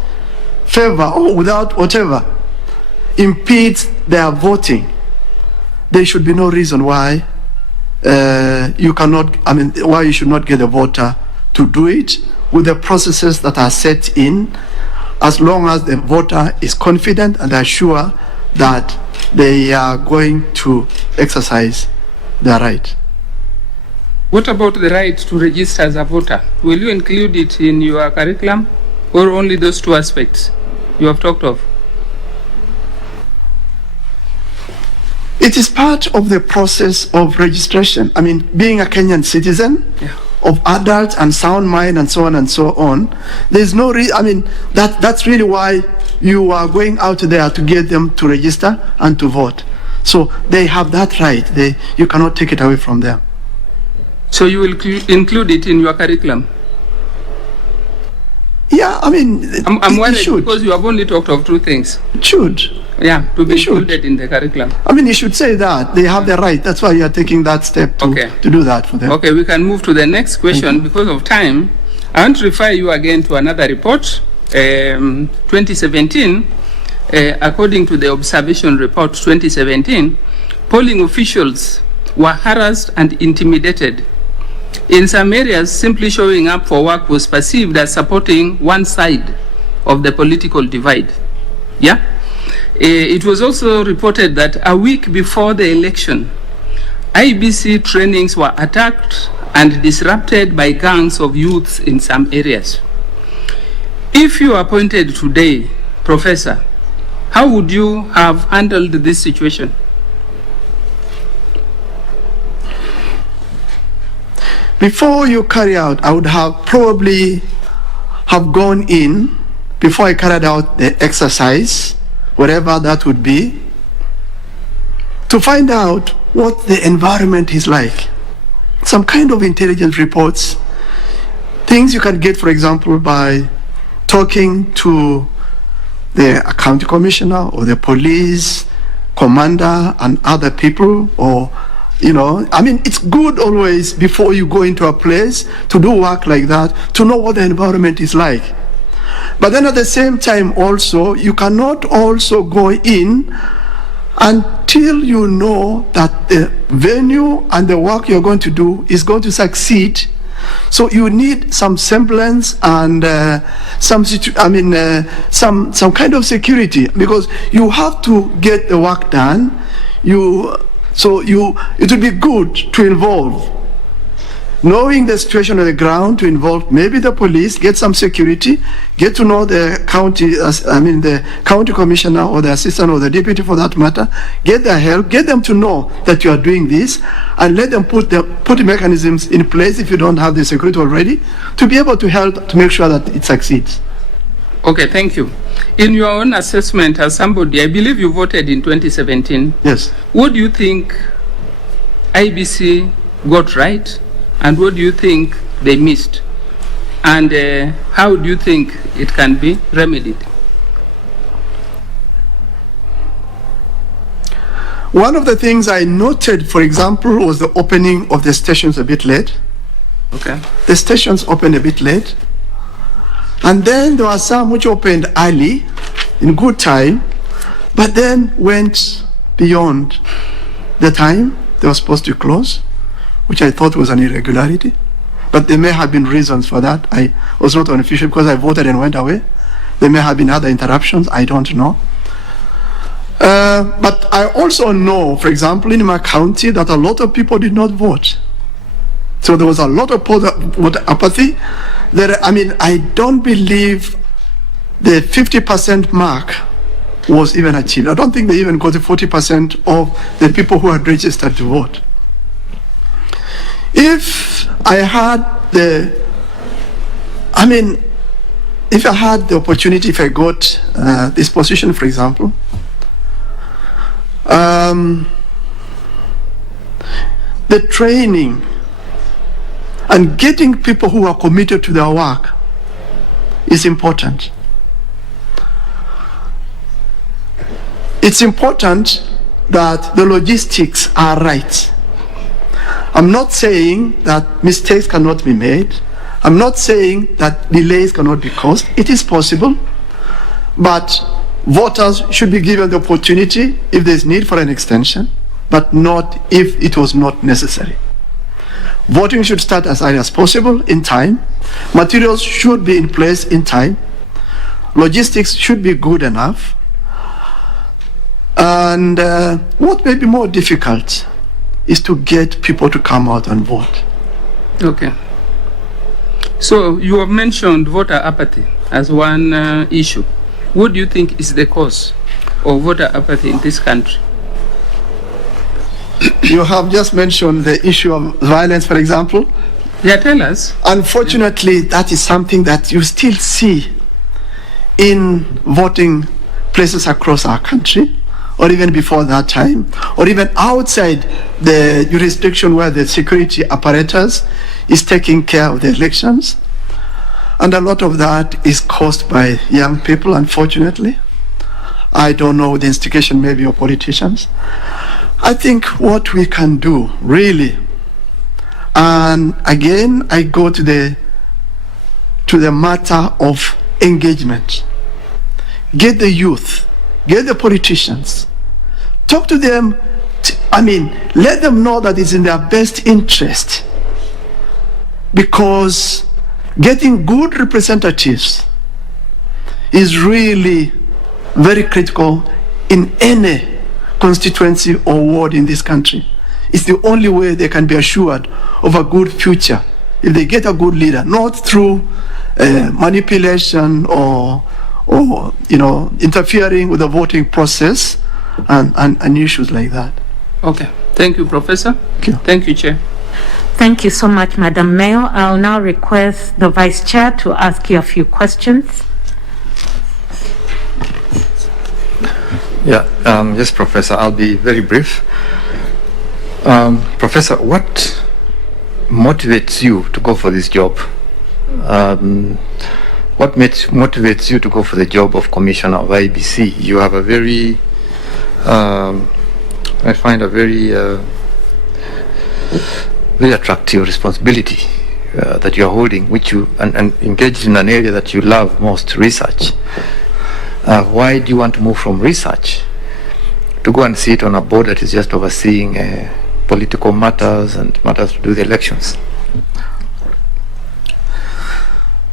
favor, or without whatever impedes their voting, there should be no reason why why you should not get the voter to do it with the processes that are set in, as long as the voter is confident and are sure that they are going to exercise their right. What about the right to register as a voter? Will you include it in your curriculum, or only those two aspects you have talked of? It is part of the process of registration. Being a Kenyan citizen, of adult and sound mind and so on and so on, there's no that's really why you are going out there to get them to register and to vote. So they have that right. You cannot take it away from them. So you will include it in your curriculum? Yeah, I'm worried because you have only talked of two things. It should. Yeah, to be included in the curriculum. You should say that. They have the right. That's why you are taking that step to do that for them. Okay, we can move to the next question because of time. I want to refer you again to another report, 2017, according to the observation report 2017, polling officials were harassed and intimidated. In some areas, simply showing up for work was perceived as supporting one side of the political divide. Yeah? It was also reported that a week before the election, Iebc trainings were attacked and disrupted by gangs of youths in some areas. If you are appointed today, Professor, how would you have handled this situation? Before you carry out, I would have probably have gone in before I carried out the exercise, whatever that would be, to find out what the environment is like. Some kind of intelligence reports, things you can get, for example, by talking to the county commissioner or the police commander and other people, or I mean, it's good always before you go into a place to do work like that, to know what the environment is like. But then at the same time also, you cannot also go in until you know that the venue and the work you're going to do is going to succeed. So you need some semblance and some kind of security, because you have to get the work done. It would be good to involve, knowing the situation on the ground, to involve maybe the police, get some security, get to know the county, the county commissioner or the assistant or the deputy for that matter, get their help, get them to know that you are doing this, and let them put the mechanisms in place if you don't have the security already, to be able to help to make sure that it succeeds. Okay, thank you. In your own assessment as somebody, I believe you voted in 2017. Yes. What do you think Iebc got right, and what do you think they missed? And how do you think it can be remedied? One of the things I noted, for example, was the opening of the stations a bit late. Okay. The stations opened a bit late. And then there were some which opened early, in good time, but then went beyond the time they were supposed to close, which I thought was an irregularity. But there may have been reasons for that. I was not an official because I voted and went away. There may have been other interruptions, I don't know. But I also know, for example, in my county, that a lot of people did not vote. So there was a lot of voter apathy. I don't believe the 50% mark was even achieved. I don't think they even got the 40% of the people who had registered to vote. If I had the opportunity, if I got this position, for example, the training and getting people who are committed to their work is important. It's important that the logistics are right. I'm not saying that mistakes cannot be made. I'm not saying that delays cannot be caused. It is possible, but voters should be given the opportunity if there's need for an extension, but not if it was not necessary. Voting should start as early as possible, in time. Materials should be in place in time. Logistics should be good enough. And what may be more difficult is to get people to come out and vote. Okay. So you have mentioned voter apathy as one issue. What do you think is the cause of voter apathy in this country? You have just mentioned the issue of violence, for example. Yeah, tell us. Unfortunately, that is something that you still see in voting places across our country, or even before that time, or even outside the jurisdiction where the security apparatus is taking care of the elections. And a lot of that is caused by young people, unfortunately. I don't know, the instigation maybe of politicians. I think what we can do, really, and again, I go to the matter of engagement. Get the youth, get the politicians, talk to them I mean, let them know that it's in their best interest, because getting good representatives is really very critical in any constituency or ward in this country. It's the only way they can be assured of a good future, if they get a good leader, not through manipulation or interfering with the voting process and issues like that. Okay. Thank you, Professor. Thank you. Thank you, Chair. Thank you so much, Madam Mayor. I'll now request the Vice Chair to ask you a few questions. Yeah, yes, Professor, I'll be very brief. Professor, what motivates you to go for this job? What motivates you to go for the job of Commissioner of Iebc? You have a very, I find a very, very attractive responsibility that you are holding, which you and engaged in an area that you love most, research. Why do you want to move from research to go and sit on a board that is just overseeing political matters and matters to do with the elections?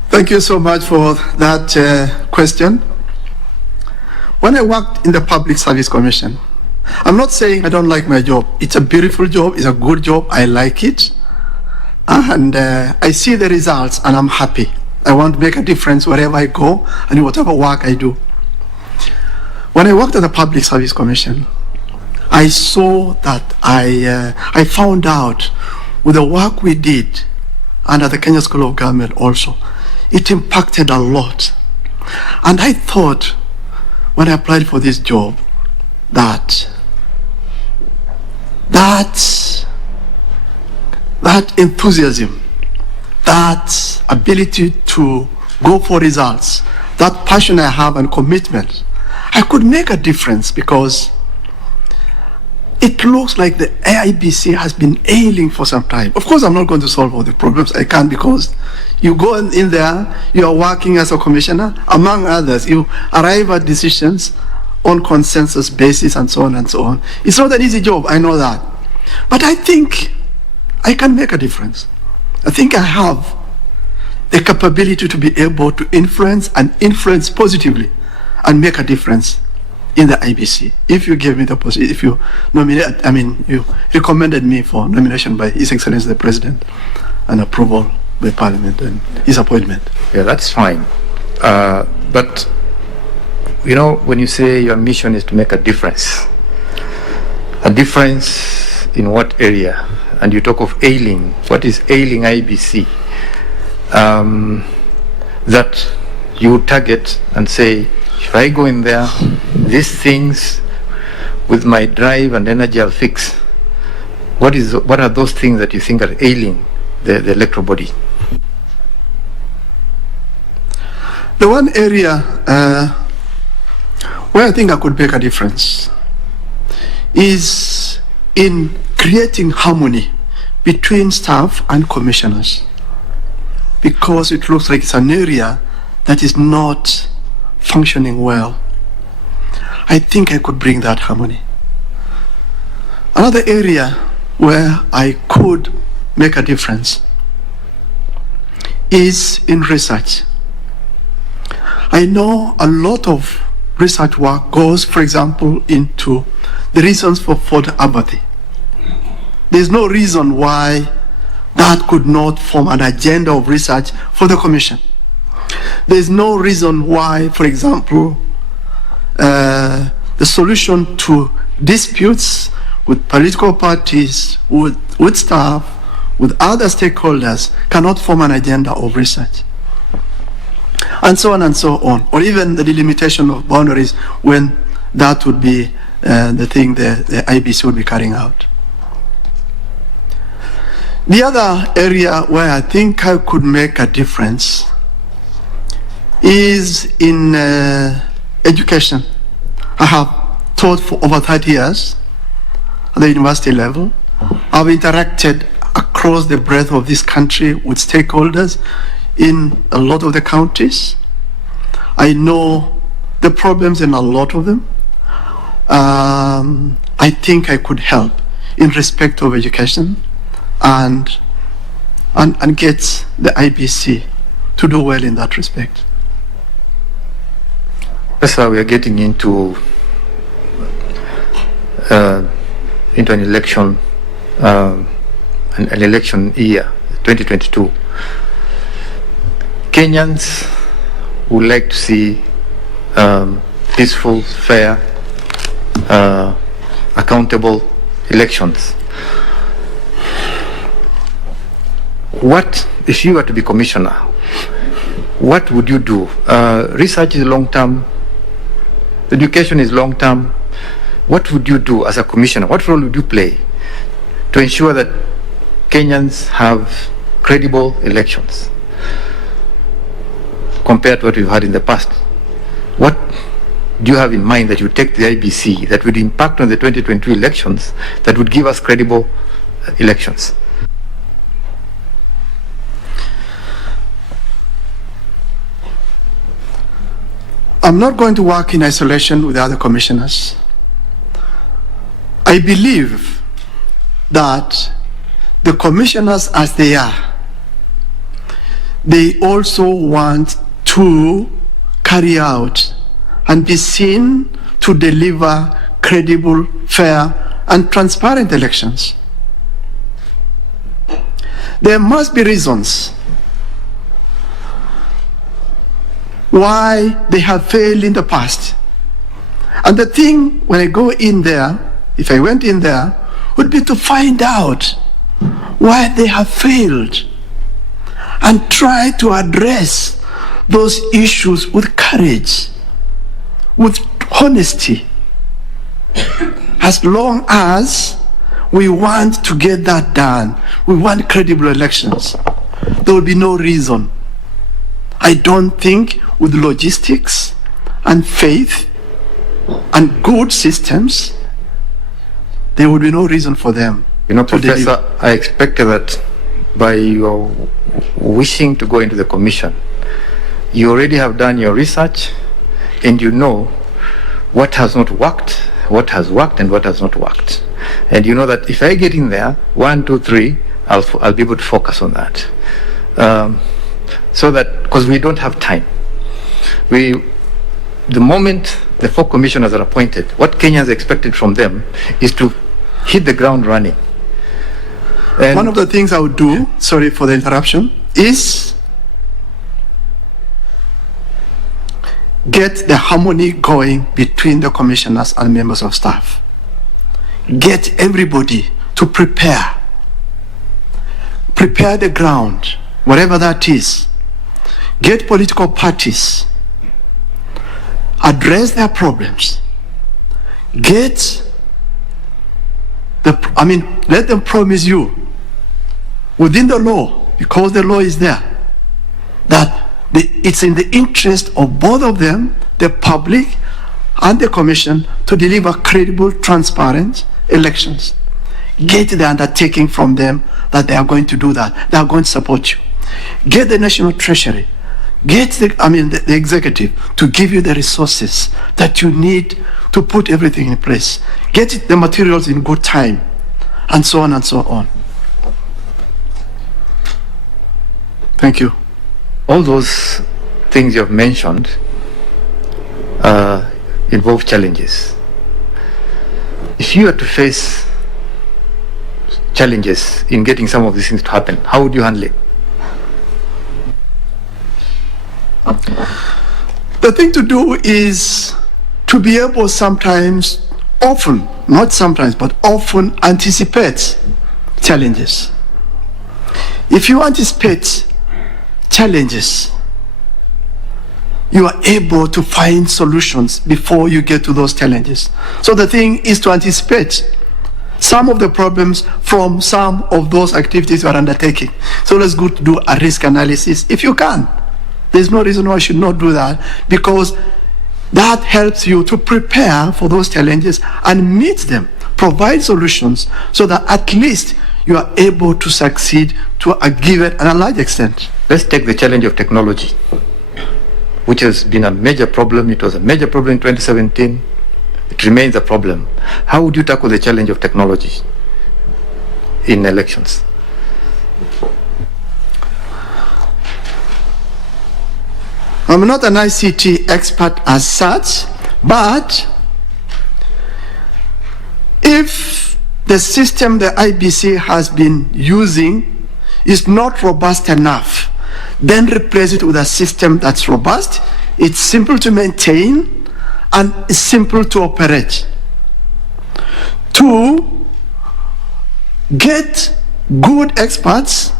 Thank you so much for that question. When I worked in the Public Service Commission, I'm not saying I don't like my job. It's a beautiful job, it's a good job, I like it. And I see the results and I'm happy. I want to make a difference wherever I go and in whatever work I do. When I worked at the Public Service Commission, I saw that I found out with the work we did under the Kenya School of Government also, it impacted a lot. And I thought when I applied for this job that enthusiasm, that ability to go for results, that passion I have and commitment, I could make a difference, because it looks like the Iebc has been ailing for some time. Of course, I'm not going to solve all the problems. I can't, because you go in there, you are working as a commissioner, among others, you arrive at decisions on consensus basis and so on and so on. It's not an easy job, I know that. But I think I can make a difference. I think I have the capability to be able to influence positively and make a difference in the Iebc. If you gave me the position, if you nominate, you recommended me for nomination by His Excellency the President and approval by Parliament and his appointment. Yeah, that's fine. But, you know, when you say your mission is to make a difference in what area? And you talk of ailing. What is ailing Iebc? That you target and say, if I go in there, these things with my drive and energy I'll fix. What are those things that you think are ailing the electoral body? The one area where I think I could make a difference is in creating harmony between staff and commissioners, because it looks like it's an area that is not functioning well. I think I could bring that harmony. Another area where I could make a difference is in research. I know a lot of research work goes, for example, into the reasons for apathy. There's no reason why that could not form an agenda of research for the Commission. There's no reason why, for example, the solution to disputes with political parties, with staff, with other stakeholders cannot form an agenda of research. And so on and so on. Or even the delimitation of boundaries, when that would be the thing the Iebc would be carrying out. The other area where I think I could make a difference is in education. I have taught for over 30 years at the university level. I've interacted across the breadth of this country with stakeholders in a lot of the counties. I know the problems in a lot of them. I think I could help in respect of education and get the Iebc to do well in that respect. Professor, we are getting into an election, an election year, 2022. Kenyans would like to see peaceful, fair, accountable elections. What, if you were to be commissioner, what would you do? Research is long-term, education is long-term. What would you do as a commissioner? What role would you play to ensure that Kenyans have credible elections compared to what we've had in the past? What do you have in mind that you take the Iebc that would impact on the 2022 elections that would give us credible elections? I'm not going to work in isolation with other commissioners. I believe that the commissioners as they are, they also want to carry out and be seen to deliver credible, fair, and transparent elections. There must be reasons why they have failed in the past. And the thing, when I go in there, if I went in there, would be to find out why they have failed and try to address those issues with courage, with honesty. As long as we want to get that done, we want credible elections, there will be no reason. I don't think with logistics and faith and good systems, there would be no reason for them. You know, Professor, I expected that by your wishing to go into the commission, you already have done your research and you know what has not worked, what has worked and what has not worked. And you know that if I get in there, 1, 2, 3, I'll be able to focus on that. So that, because we don't have time. The moment the 4 commissioners are appointed, what Kenyans expected from them is to hit the ground running. And one of the things I would do, sorry for the interruption, is get the harmony going between the commissioners and members of staff. Get everybody to prepare the ground, whatever that is. Get political parties, address their problems, let them promise you within the law, because the law is there, that it's in the interest of both of them, the public and the commission, to deliver credible, transparent elections. Get the undertaking from them that they are going to do that. They are going to support you. Get the National Treasury, get the executive to give you the resources that you need to put everything in place. Get the materials in good time, and so on and so on. Thank you. all those things you have mentioned involve challenges. If you had to face challenges in getting some of these things to happen, how would you handle it? The thing to do is to be able sometimes, often, not sometimes, but often anticipate challenges. If you anticipate challenges, you are able to find solutions before you get to those challenges. So the thing is to anticipate some of the problems from some of those activities you are undertaking. So let's go to do a risk analysis if you can. There's no reason why you should not do that, because that helps you to prepare for those challenges and meet them, provide solutions, so that at least you are able to succeed to a given and a large extent. Let's take the challenge of technology, which has been a major problem. It was a major problem in 2017. It remains a problem. How would you tackle the challenge of technology? in elections? I'm not an ICT expert as such, but if the system the IBC has been using is not robust enough, then replace it with a system that's robust, it's simple to maintain, and it's simple to operate. 2, get good experts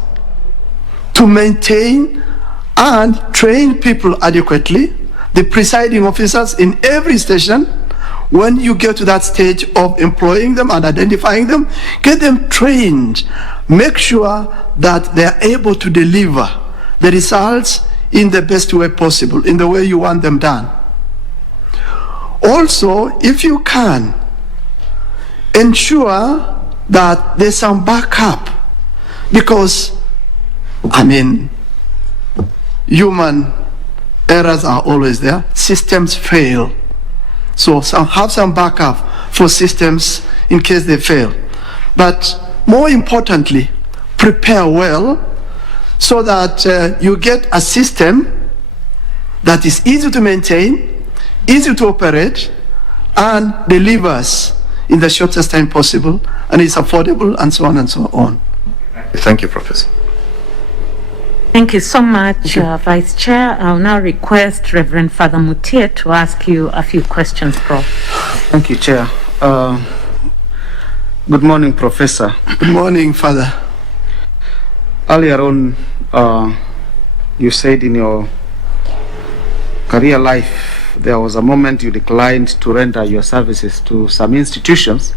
to maintain and train people adequately, the presiding officers in every station. When you get to that stage of employing them and identifying them, get them trained. Make sure that they are able to deliver the results in the best way possible, in the way you want them done. Also, if you can, ensure that there's some backup, because, I mean, human errors are always there. Systems fail. So have some backup for systems in case they fail. But more importantly, prepare well so that you get a system that is easy to maintain, easy to operate, and delivers in the shortest time possible, and is affordable, and so on and so on. Thank you, Professor. Thank you so much, Vice Chair. I'll now request Reverend Father Mutie to ask you a few questions, Prof. Thank you, Chair. Good morning, Professor. Good morning, Father. Earlier on, you said in your career life, there was a moment you declined to render your services to some institutions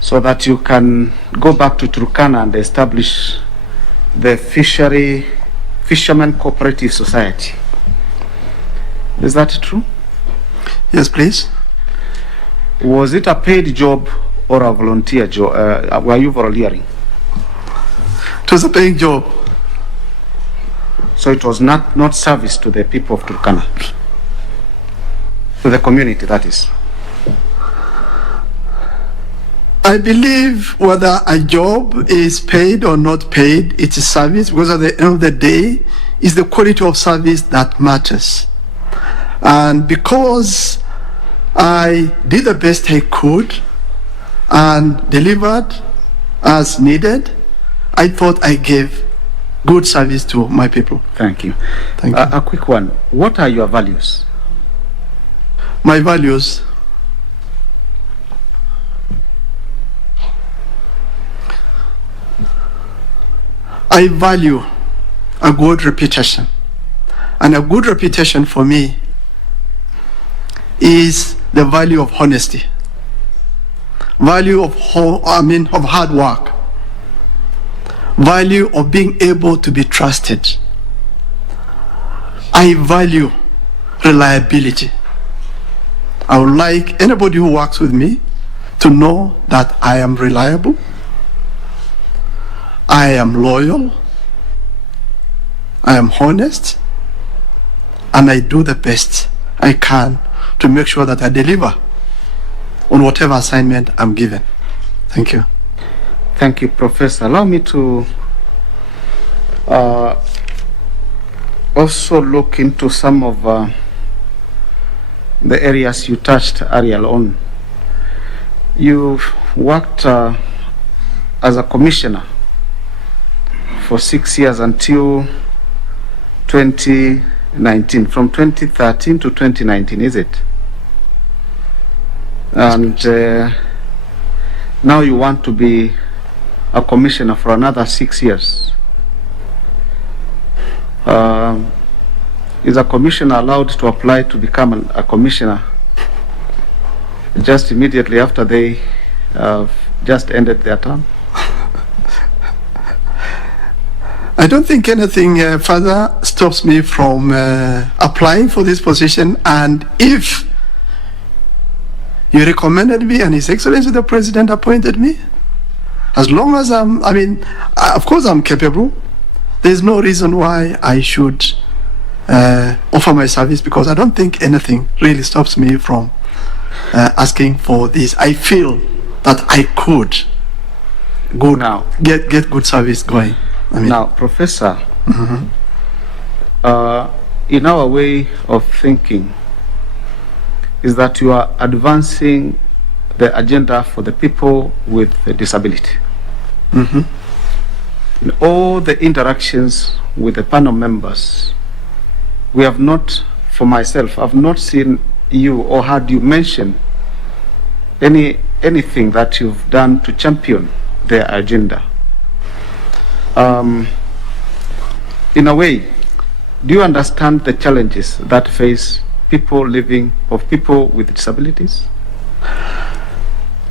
so that you can go back to Turkana and establish the Fishermen Cooperative Society. Is that true? Yes, please. Was it a paid job or a volunteer job? Were you volunteering? It was a paying job. So it was not service to the people of Turkana, to the community, that is. I believe whether a job is paid or not paid, it's a service, because at the end of the day, it's the quality of service that matters. And because I did the best I could and delivered as needed, I thought I gave good service to my people. Thank you. Thank you. A quick one. What are your values? My values. I value a good reputation. And a good reputation for me is the value of honesty, value of hard work, value of being able to be trusted. I value reliability. I would like anybody who works with me to know that I am reliable, I am loyal, I am honest, and I do the best I can to make sure that I deliver on whatever assignment I'm given. Thank you. Thank you, Professor. Allow me to also look into some of the areas you touched earlier on. You worked as a commissioner for 6 years until 2019, from 2013 to 2019, is it? And now you want to be a commissioner for another 6 years. Is a commissioner allowed to apply to become a commissioner just immediately after they just ended their term? I don't think anything further stops me from applying for this position, and if you recommended me and His Excellency the President appointed me, as long as of course I'm capable, there's no reason why I should offer my service, because I don't think anything really stops me from asking for this. I feel that I could good Now- get good service going. I mean, Now, Professor, in our way of thinking, is that you are advancing the agenda for the people with a disability. In all the interactions with the panel members, we have not, for myself, I've not seen you or heard you mention anything that you've done to champion their agenda. In a way, do you understand the challenges that face people with disabilities?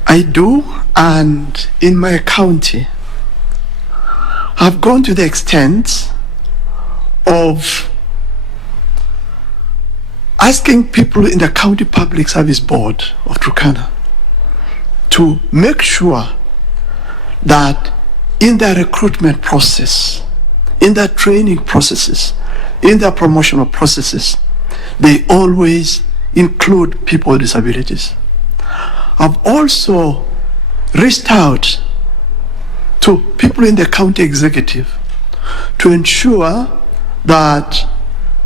I do, and in my county, I've gone to the extent of asking people in the County Public Service Board of Turkana to make sure that in their recruitment process, in their training processes, in their promotional processes, they always include people with disabilities. I've also reached out to people in the county executive to ensure that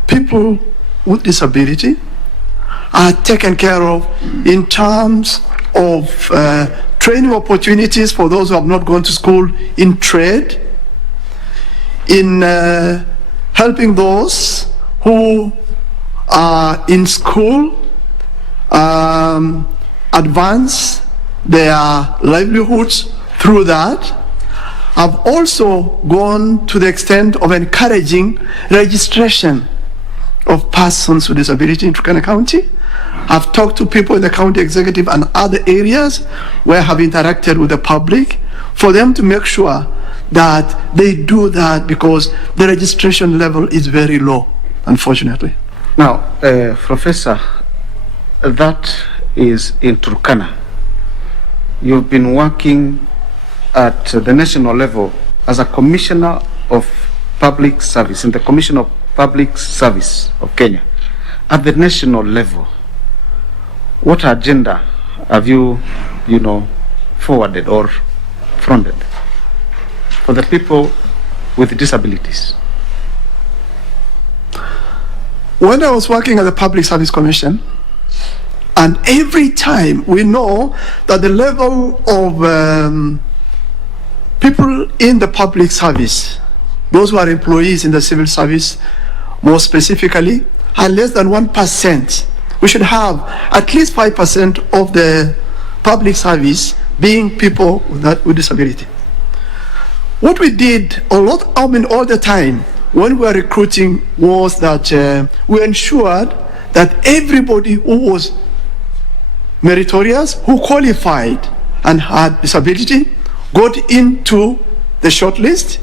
people with disability are taken care of in terms of training opportunities for those who have not gone to school in trade, in helping those who are in school advance their livelihoods through that. I've also gone to the extent of encouraging registration of persons with disability in Turkana County. I've talked to people in the county executive and other areas where I have interacted with the public for them to make sure that they do that, because the registration level is very low, unfortunately. Now, Professor, that is in Turkana. You've been working at the national level as a commissioner of public service in the Commission of Public Service of Kenya. At the national level, what agenda have you forwarded or fronted for the people with disabilities? When I was working at the Public Service Commission, and every time we know that the level of people in the public service, those who are employees in the civil service, more specifically, are less than 1%. We should have at least 5% of the public service being people with disability. What we did all the time when we were recruiting was that we ensured that everybody who was meritorious, who qualified and had disability, got into the shortlist,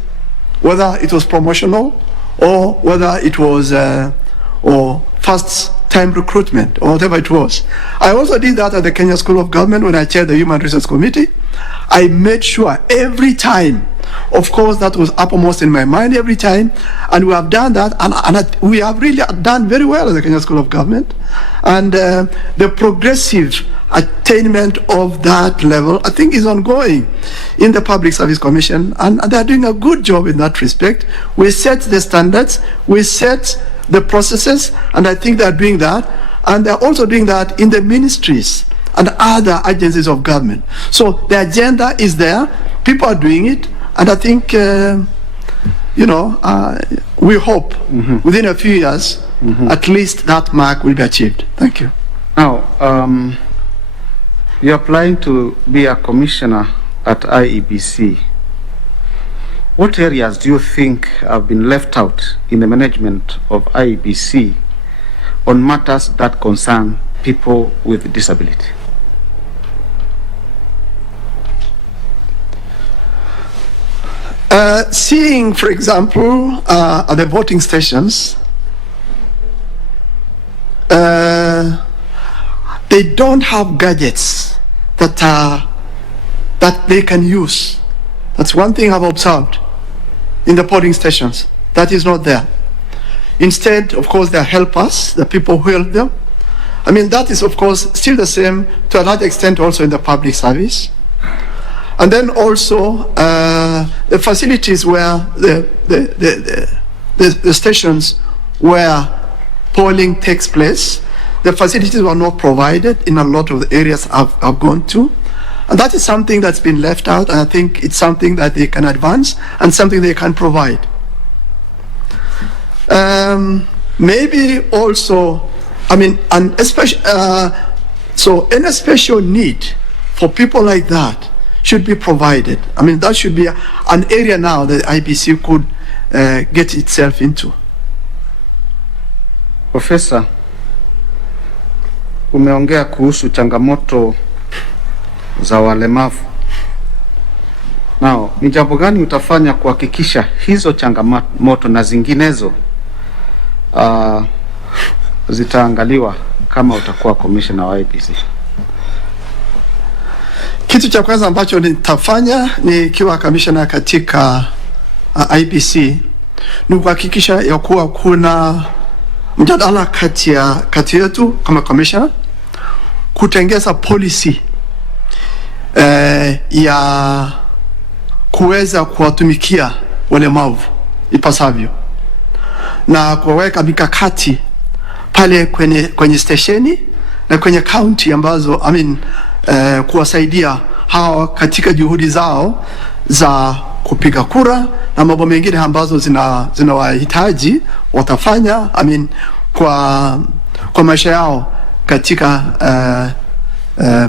whether it was promotional or whether it was or first time recruitment or whatever it was. I also did that at the Kenya School of Government when I chaired the Human Resource Committee. I made sure every time, of course that was uppermost in my mind every time, and we have done that, and we have really done very well at the Kenya School of Government, and the progressive attainment of that level I think is ongoing in the Public Service Commission, and they're doing a good job in that respect. We set the standards, we set the processes, and I think they're doing that, and they're also doing that in the ministries and other agencies of government. So the agenda is there, people are doing it, and I think we hope within a few years at least that mark will be achieved. Thank you. Now, you're applying to be a commissioner at Iebc. What areas do you think have been left out in the management of Iebc on matters that concern people with disability? Seeing, for example, at the voting stations, they don't have gadgets that they can use. That's one thing I've observed in the polling stations. That is not there. Instead, of course, they are helpers, the people who help them. I mean, that is, of course, still the same to a large extent also in the public service. And then also the facilities where the stations where polling takes place, the facilities were not provided in a lot of the areas I've gone to. And that is something that's been left out, and I think it's something that they can advance and something they can provide. Maybe also, I mean, and especially, so any special need for people like that should be provided. I mean, that should be an area now that IBC could get itself into. Profesa, umeongea kuhusu changamoto za walemavu. Nao, ni jambo gani utafanya kuhakikisha hizo changamoto na zinginezo zitaangaliwa kama utakuwa commissioner wa IBC? Kitu cha kwanza ambacho nitafanya nikiwa commissioner katika IBC ni kuhakikisha ya kuwa kuna mjadala kati yetu kama commissioner kutengeza policy ya kuweza kuwatumikia walemavu ipasavyo na kuweka mikakati pale kwenye stesheni na kwenye county ambazo kuwasaidia hawa katika juhudi zao za kupiga kura na mambo mengine ambazo zinawahitaji watafanya kwa maisha yao katika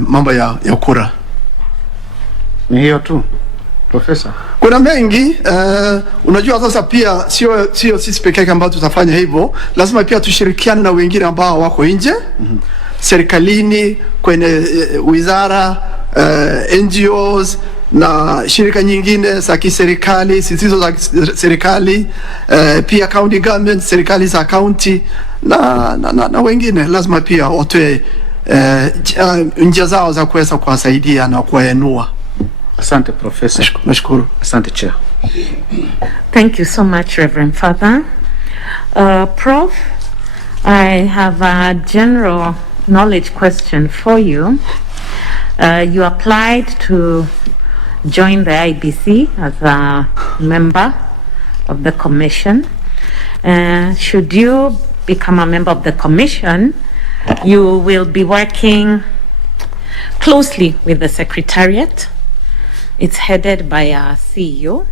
mambo ya kura. Ni hiyo tu, Profesa? Kuna mengi unajua sasa pia sio sisi pekee yake ambao tutafanya hivyo, lazima pia tushirikiane na wengine ambao wako nje, serikalini, kwenye wizara, NGOs na shirika nyingine za kiserikali, zisizo za serikali, pia county government, serikali za county na wengine lazima pia watoe njia zao za kuweza kuwasaidia na kuwainua. Asante Profesa. Nashukuru. Asante Chair. Thank you so much, Reverend Father. Prof, I have a general knowledge question for you. You applied to join the IBC as a member of the commission. Should you become a member of the commission, you will be working closely with the Secretariat. It's headed by our CEO.